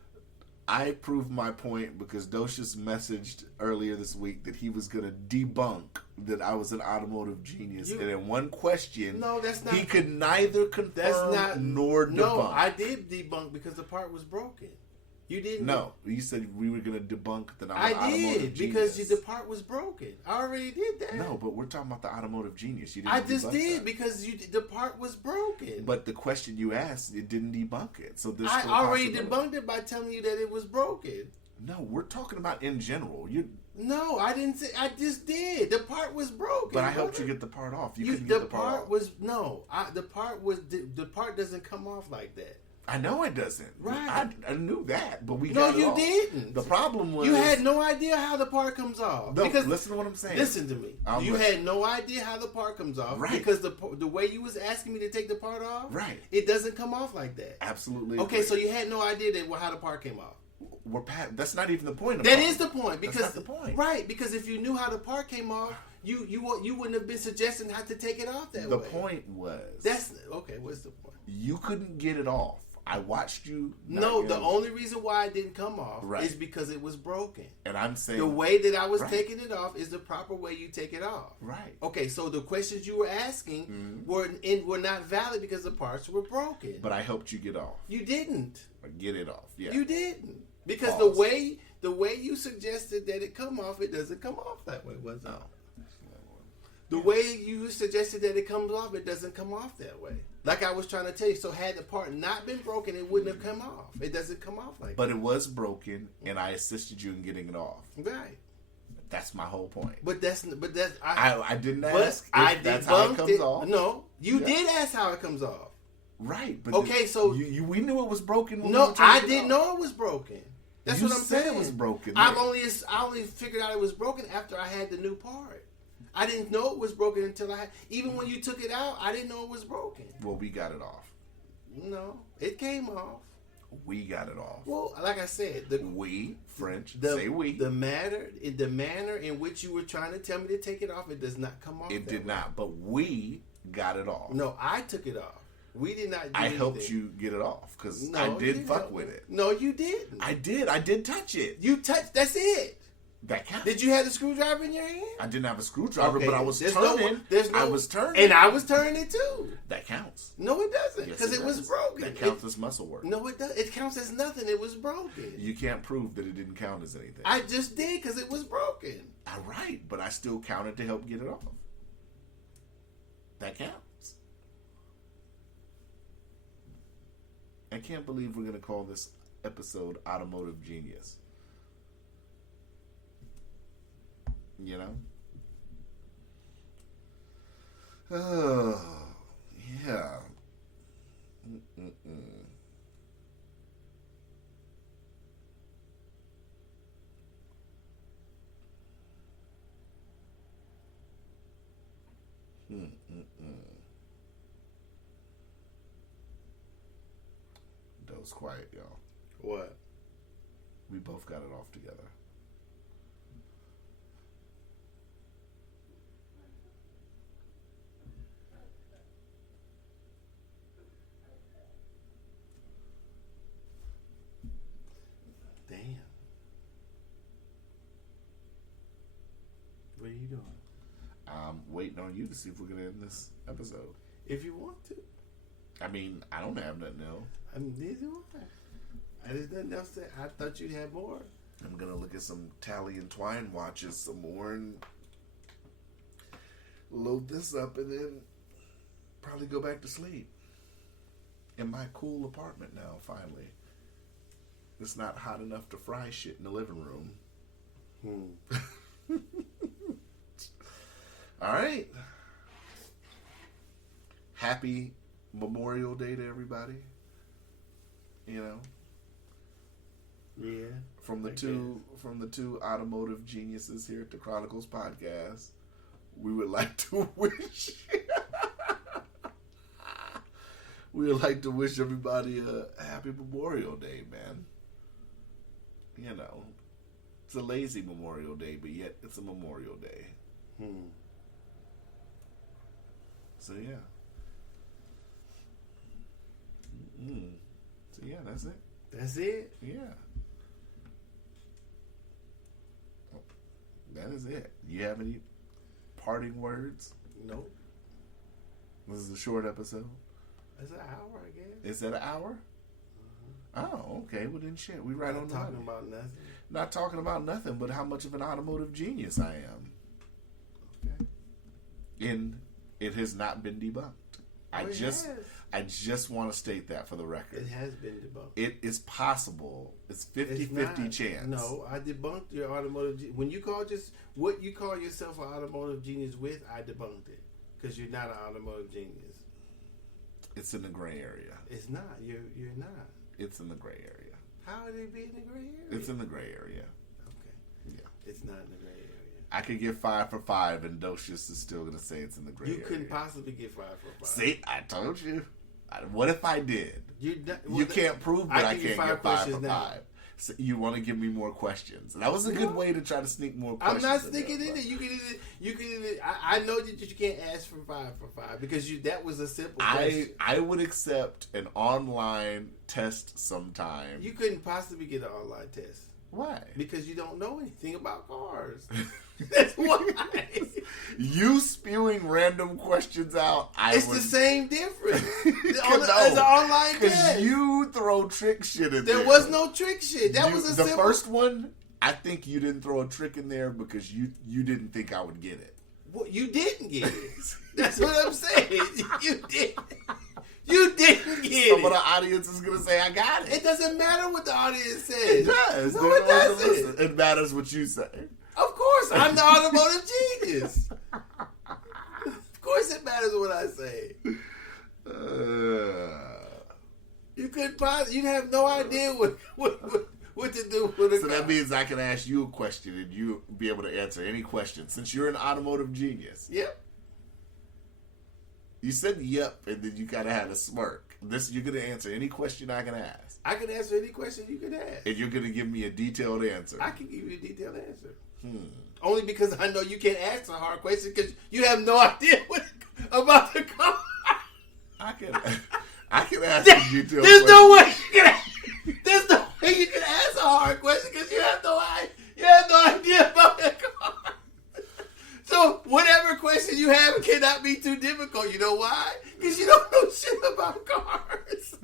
I proved my point because Docious messaged earlier this week that he was going to debunk that I was an automotive genius. And in one question, no, that's not, he could neither confirm nor debunk. No, I did debunk because the part was broken. You didn't. No, you said we were going to debunk that I'm an I automotive did genius. because the part was broken. I already did that. No, but we're talking about the automotive genius. You didn't I just did that. because the part was broken. But the question you asked, it didn't debunk it. So this I already debunked it by telling you that it was broken. No, we're talking about in general. No, I didn't say. I just did. The part was broken. But I helped you get the part off. You couldn't the get the part off. Was no. The part doesn't come off like that. I know it doesn't. Right. I knew that, but we no, got it you off. Didn't. The problem was you had no idea how the part comes off. No, because listen to what I'm saying. Listen to me. You had no idea how the part comes off, right? Because the way you was asking me to take the part off, right? It doesn't come off like that. Absolutely. Okay, so you had no idea how the part came off. That's not even the point. That is the point. Because that's not the point. Right? Because if you knew how the part came off, you wouldn't have been suggesting how to take it off that way. The point was that's okay. What's the point? You couldn't get it off. I watched you. No, the only reason why it didn't come off is because it was broken. And I'm saying the way that I was taking it off is the proper way you take it off. Right. Okay, so the questions you were asking were not valid because the parts were broken. But I helped you get off. You didn't. Get it off. Yeah. You didn't. Because Pause. the way you suggested that it come off, it doesn't come off that way, was it? No. The way you suggested that it comes off, it doesn't come off that way. Like I was trying to tell you. So had the part not been broken, it wouldn't have come off. It doesn't come off like that. But it was broken, and I assisted you in getting it off. Right. That's my whole point. But I didn't ask if that's how it comes off. No, you did ask how it comes off. Right. But okay, so we knew it was broken. When no, I didn't know it was broken. That's what I'm saying. You said it was broken. I only figured out it was broken after I had the new part. I didn't know it was broken until even when you took it out, I didn't know it was broken. Well, we got it off. No, it came off. We got it off. Well, like I said, say we. The manner in which you were trying to tell me to take it off, it does not come off. It did not, but we got it off. No, I took it off. We did not. I helped you get it off because I did fuck with it. No, you didn't. I did. I did touch it. You touched. That's it. That counts. Did you have the screwdriver in your hand? I didn't have a screwdriver, but I was turning. I was turning. And I was turning it too. That counts. No, it doesn't. Because Yes, it was broken. That counts as muscle work. No, it does. It counts as nothing. It was broken. You can't prove that it didn't count as anything. I just did because it was broken. All right, but I still counted to help get it off. That counts. I can't believe we're going to call this episode Automotive Genius. You know? Oh, yeah. That was quiet, y'all. What? We both got it off together. Damn. What are you doing? I'm waiting on you to see if we're going to end this episode. If you want to. I mean, I don't have nothing else. I mean, neither do I. There's nothing else that I thought you'd have more. I'm going to look at some Tally and Twine watches some more and load this up and then probably go back to sleep. In my cool apartment now, finally. It's not hot enough to fry shit in the living room. All right. Happy Memorial Day to everybody. You know. Yeah. From the two automotive geniuses here at the Chronicles Podcast, we would like to wish we would like to wish everybody a happy Memorial Day, man. You know, it's a lazy Memorial Day, but yet it's a Memorial Day. So yeah. So yeah, that's it. That's it? Yeah. That is it. You have any parting words? Nope. This is a short episode. It's an hour, I guess. Is that an hour? Oh, okay. Well then shit. We right on Not talking time. about nothing. Not talking about nothing, but how much of an automotive genius I am. Okay. And it has not been debunked. I just want to state that for the record. It has been debunked. It is possible. It's 50-50 chance. No, I debunked your automotive. When you call what you call yourself an automotive genius with, I debunked it because you're not an automotive genius. It's in the gray area. It's not. You're not. It's in the gray area. How would it be in the gray area? It's in the gray area. Okay. Yeah. It's not in the gray area. I could get 5 for 5, and Docious is still going to say it's in the gray area. You couldn't possibly get 5 for 5. See, I told you. What if I did? You Can't prove that I can't get 5 for now. 5. So you want to give me more questions. And that was a good way to try to sneak more questions. I'm not sneaking in it. You can. I know that you can't ask for 5 for 5 because that was a simple question. I would accept an online test sometime. You couldn't possibly get an online test. Why? Because you don't know anything about cars. That's why. You spewing random questions out. The same difference. It's an online test. Because you throw trick shit in there. There was no trick shit. That was the first one. I think you didn't throw a trick in there because you didn't think I would get it. Well, you didn't get it. That's what I'm saying. You didn't. You didn't get it. Some of the audience is going to say, I got it. It doesn't matter what the audience says. It does. No, it doesn't. It matters what you say. Of course, I'm the automotive genius. Of course it matters what I say. You couldn't possibly, you have no idea what to do with a car. That means I can ask you a question and you be able to answer any question since you're an automotive genius. Yep. You said yep, and then you kind of had a smirk. You're going to answer any question I can ask. I can answer any question you can ask. And you're going to give me a detailed answer. I can give you a detailed answer. Only because I know you can't ask a hard question because you have no idea about the car. I can ask a detailed There's question. no way you can ask a hard question because you have no idea about the car. So whatever question you have cannot be too difficult. You know why? Because you don't know shit about cars.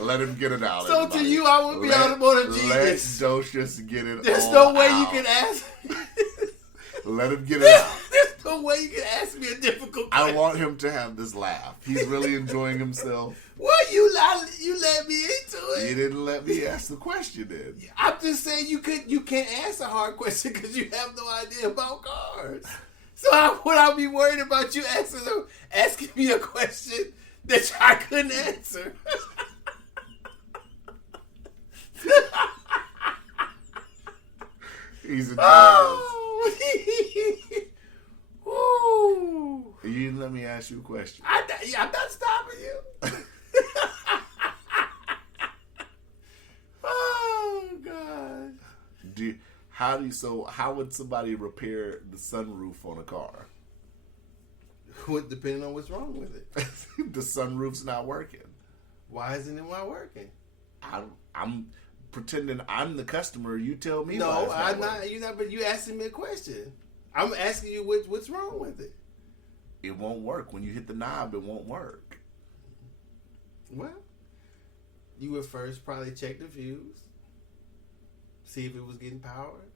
Let him get it out. So everybody. to you, I would be automotive genius. Let Docious get it There's all no way out. you can ask. Let him get it out. There's no way you can ask me a difficult question. I want him to have this laugh. He's really enjoying himself. What? You let me into it. You didn't let me ask the question then. I'm just saying you can't ask a hard question because you have no idea about cars. So how would I be worried about you asking me a question that I couldn't answer? He's a genius. Oh. You didn't let me ask you a question. I'm not stopping you. Oh God. How would somebody repair the sunroof on a car? Depending on what's wrong with it. The sunroof's not working. Why isn't it not working? I'm pretending I'm the customer. You tell me. No, I'm not. You're not. But you asking me a question. I'm asking you what's wrong with it. It won't work when you hit the knob. It won't work. Well, you would first probably check the fuse, see if it was getting power.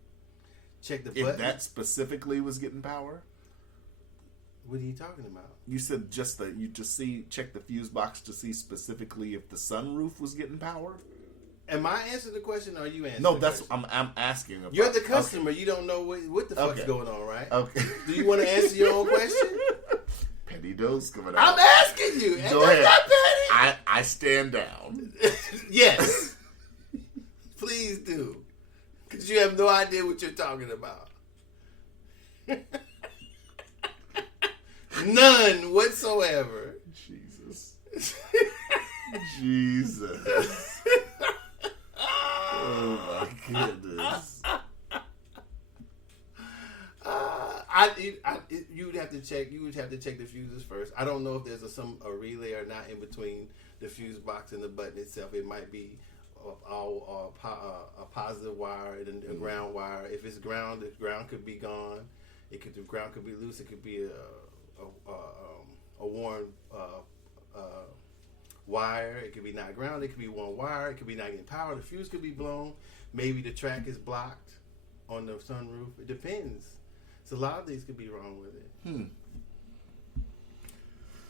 Check the button. If that specifically was getting power. What are you talking about? You said check the fuse box to see specifically if the sunroof was getting power. Am I answering the question or are you answering? No, the question? I'm asking. About, You're the customer. Okay. You don't know what the fuck's going on, right? Okay. Do you want to answer your own question? Petty dose coming out. I'm asking you. Go ahead. Not petty. I stand down. Yes. Please do. Because you have no idea what you're talking about. None whatsoever. Jesus. Jesus. Oh my goodness. You would have to check. You would have to check the fuses first. I don't know if there's a relay or not in between the fuse box and the button itself. It might be a positive wire and a ground wire. If it's ground, the ground could be gone. The ground could be loose. It could be a worn wire. It could be not ground. It could be one wire. It could be not getting power. The fuse could be blown. Maybe the track is blocked on the sunroof. It depends. So a lot of these could be wrong with it.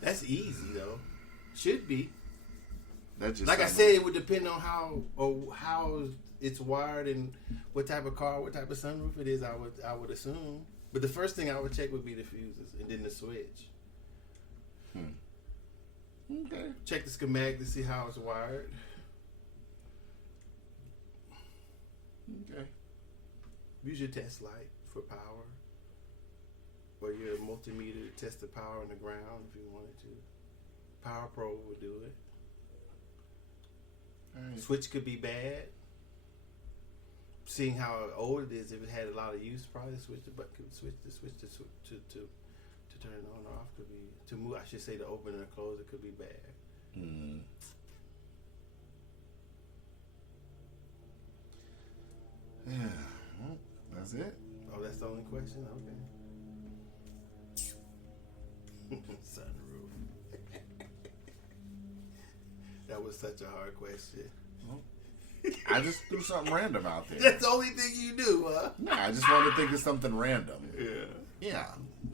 That's easy though. Should be. That just like I said, it would depend on how it's wired and what type of car, what type of sunroof it is. I would assume. But the first thing I would check would be the fuses and then the switch. Okay. Check the schematic to see how it's wired. Okay. Use your test light for power. Or your multimeter to test the power on the ground if you wanted to. Power probe would do it. Right. Switch could be bad. Seeing how old it is, if it had a lot of use, probably switch the button, switch to turn it on or off could be to move. I should say to open and close. It could be bad. Yeah. Well, that's it. Oh, that's the only question. Okay. Sunroof. That was such a hard question. I just threw something random out there. That's the only thing you do, huh? Nah, I just wanted to think of something random. Yeah. Yeah.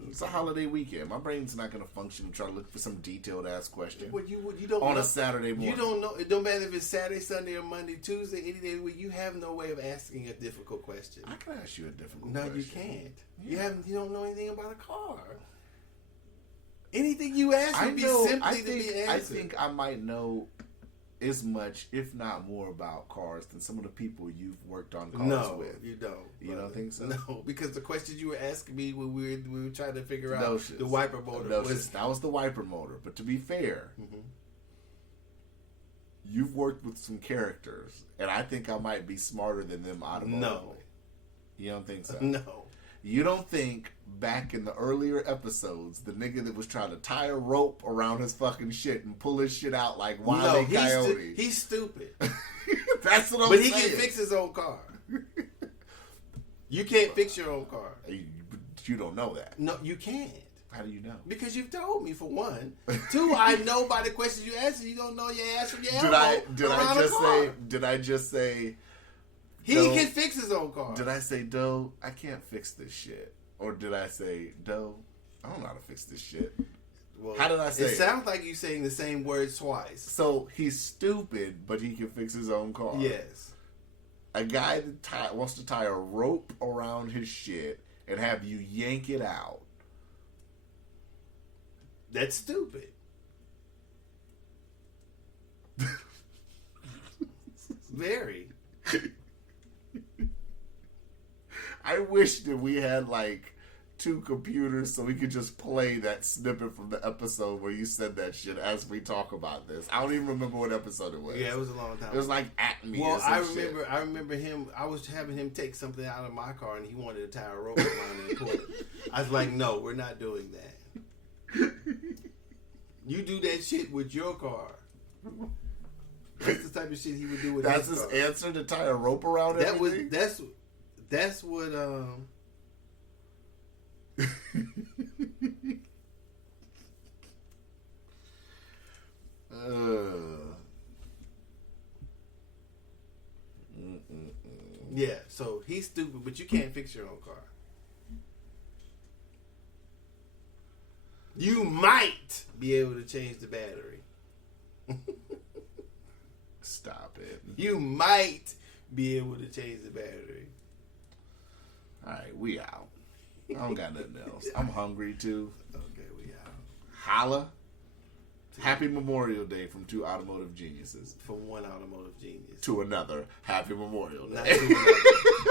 It's a holiday weekend. My brain's not going to function to try to look for some detailed ass question. But you don't on know, a Saturday morning. You don't know. It don't matter if it's Saturday, Sunday, or Monday, Tuesday, any day of the week. You have no way of asking a difficult question. I can ask you a difficult No, question. you can't. Yeah. You don't know anything about a car. Anything you ask would be simply to be answered. I think I might know as much, if not more, about cars than some of the people you've worked on cars with. You don't. You don't think so? No, because the questions you were asking me when we were trying to figure out Docious. the wiper motor That was the wiper motor. But to be fair, you've worked with some characters, and I think I might be smarter than them automotively. No. You don't think so? No. You don't think back in the earlier episodes, the nigga that was trying to tie a rope around his fucking shit and pull his shit out like Wile E. Coyote? He's stupid. That's what I'm saying. But he can fix his own car. You can't fix your own car. You don't know that. No, you can't. How do you know? Because you've told me, for one. Two, I know by the questions you answer, you don't know your ass from your elbow. Did I just say he can fix his own car? Did I say, Doe, I can't fix this shit? Or did I say, Doe, I don't know how to fix this shit? Well, how did I say it? It sounds like you saying the same words twice. So he's stupid, but he can fix his own car. Yes. A guy that wants to tie a rope around his shit and have you yank it out. That's stupid. Very. I wish that we had like 2 computers so we could just play that snippet from the episode where you said that shit as we talk about this. I don't even remember what episode it was. Yeah, it was a long time. It was like at me. Well, or some shit. I remember him. I was having him take something out of my car, and he wanted to tie a rope around it and pull it. I was like, "No, we're not doing that. You do that shit with your car." That's the type of shit he would do with That's his his car. answer to tie a rope around everything? That's what yeah, so he's stupid, but you can't fix your own car. You might be able to change the battery. Stop it. You might be able to change the battery. Alright, we out. I don't got nothing else. I'm hungry too. Okay, we out. Holla. Happy Memorial Day from 2 automotive geniuses. From one automotive genius. To another. Happy Memorial Day. Not to another.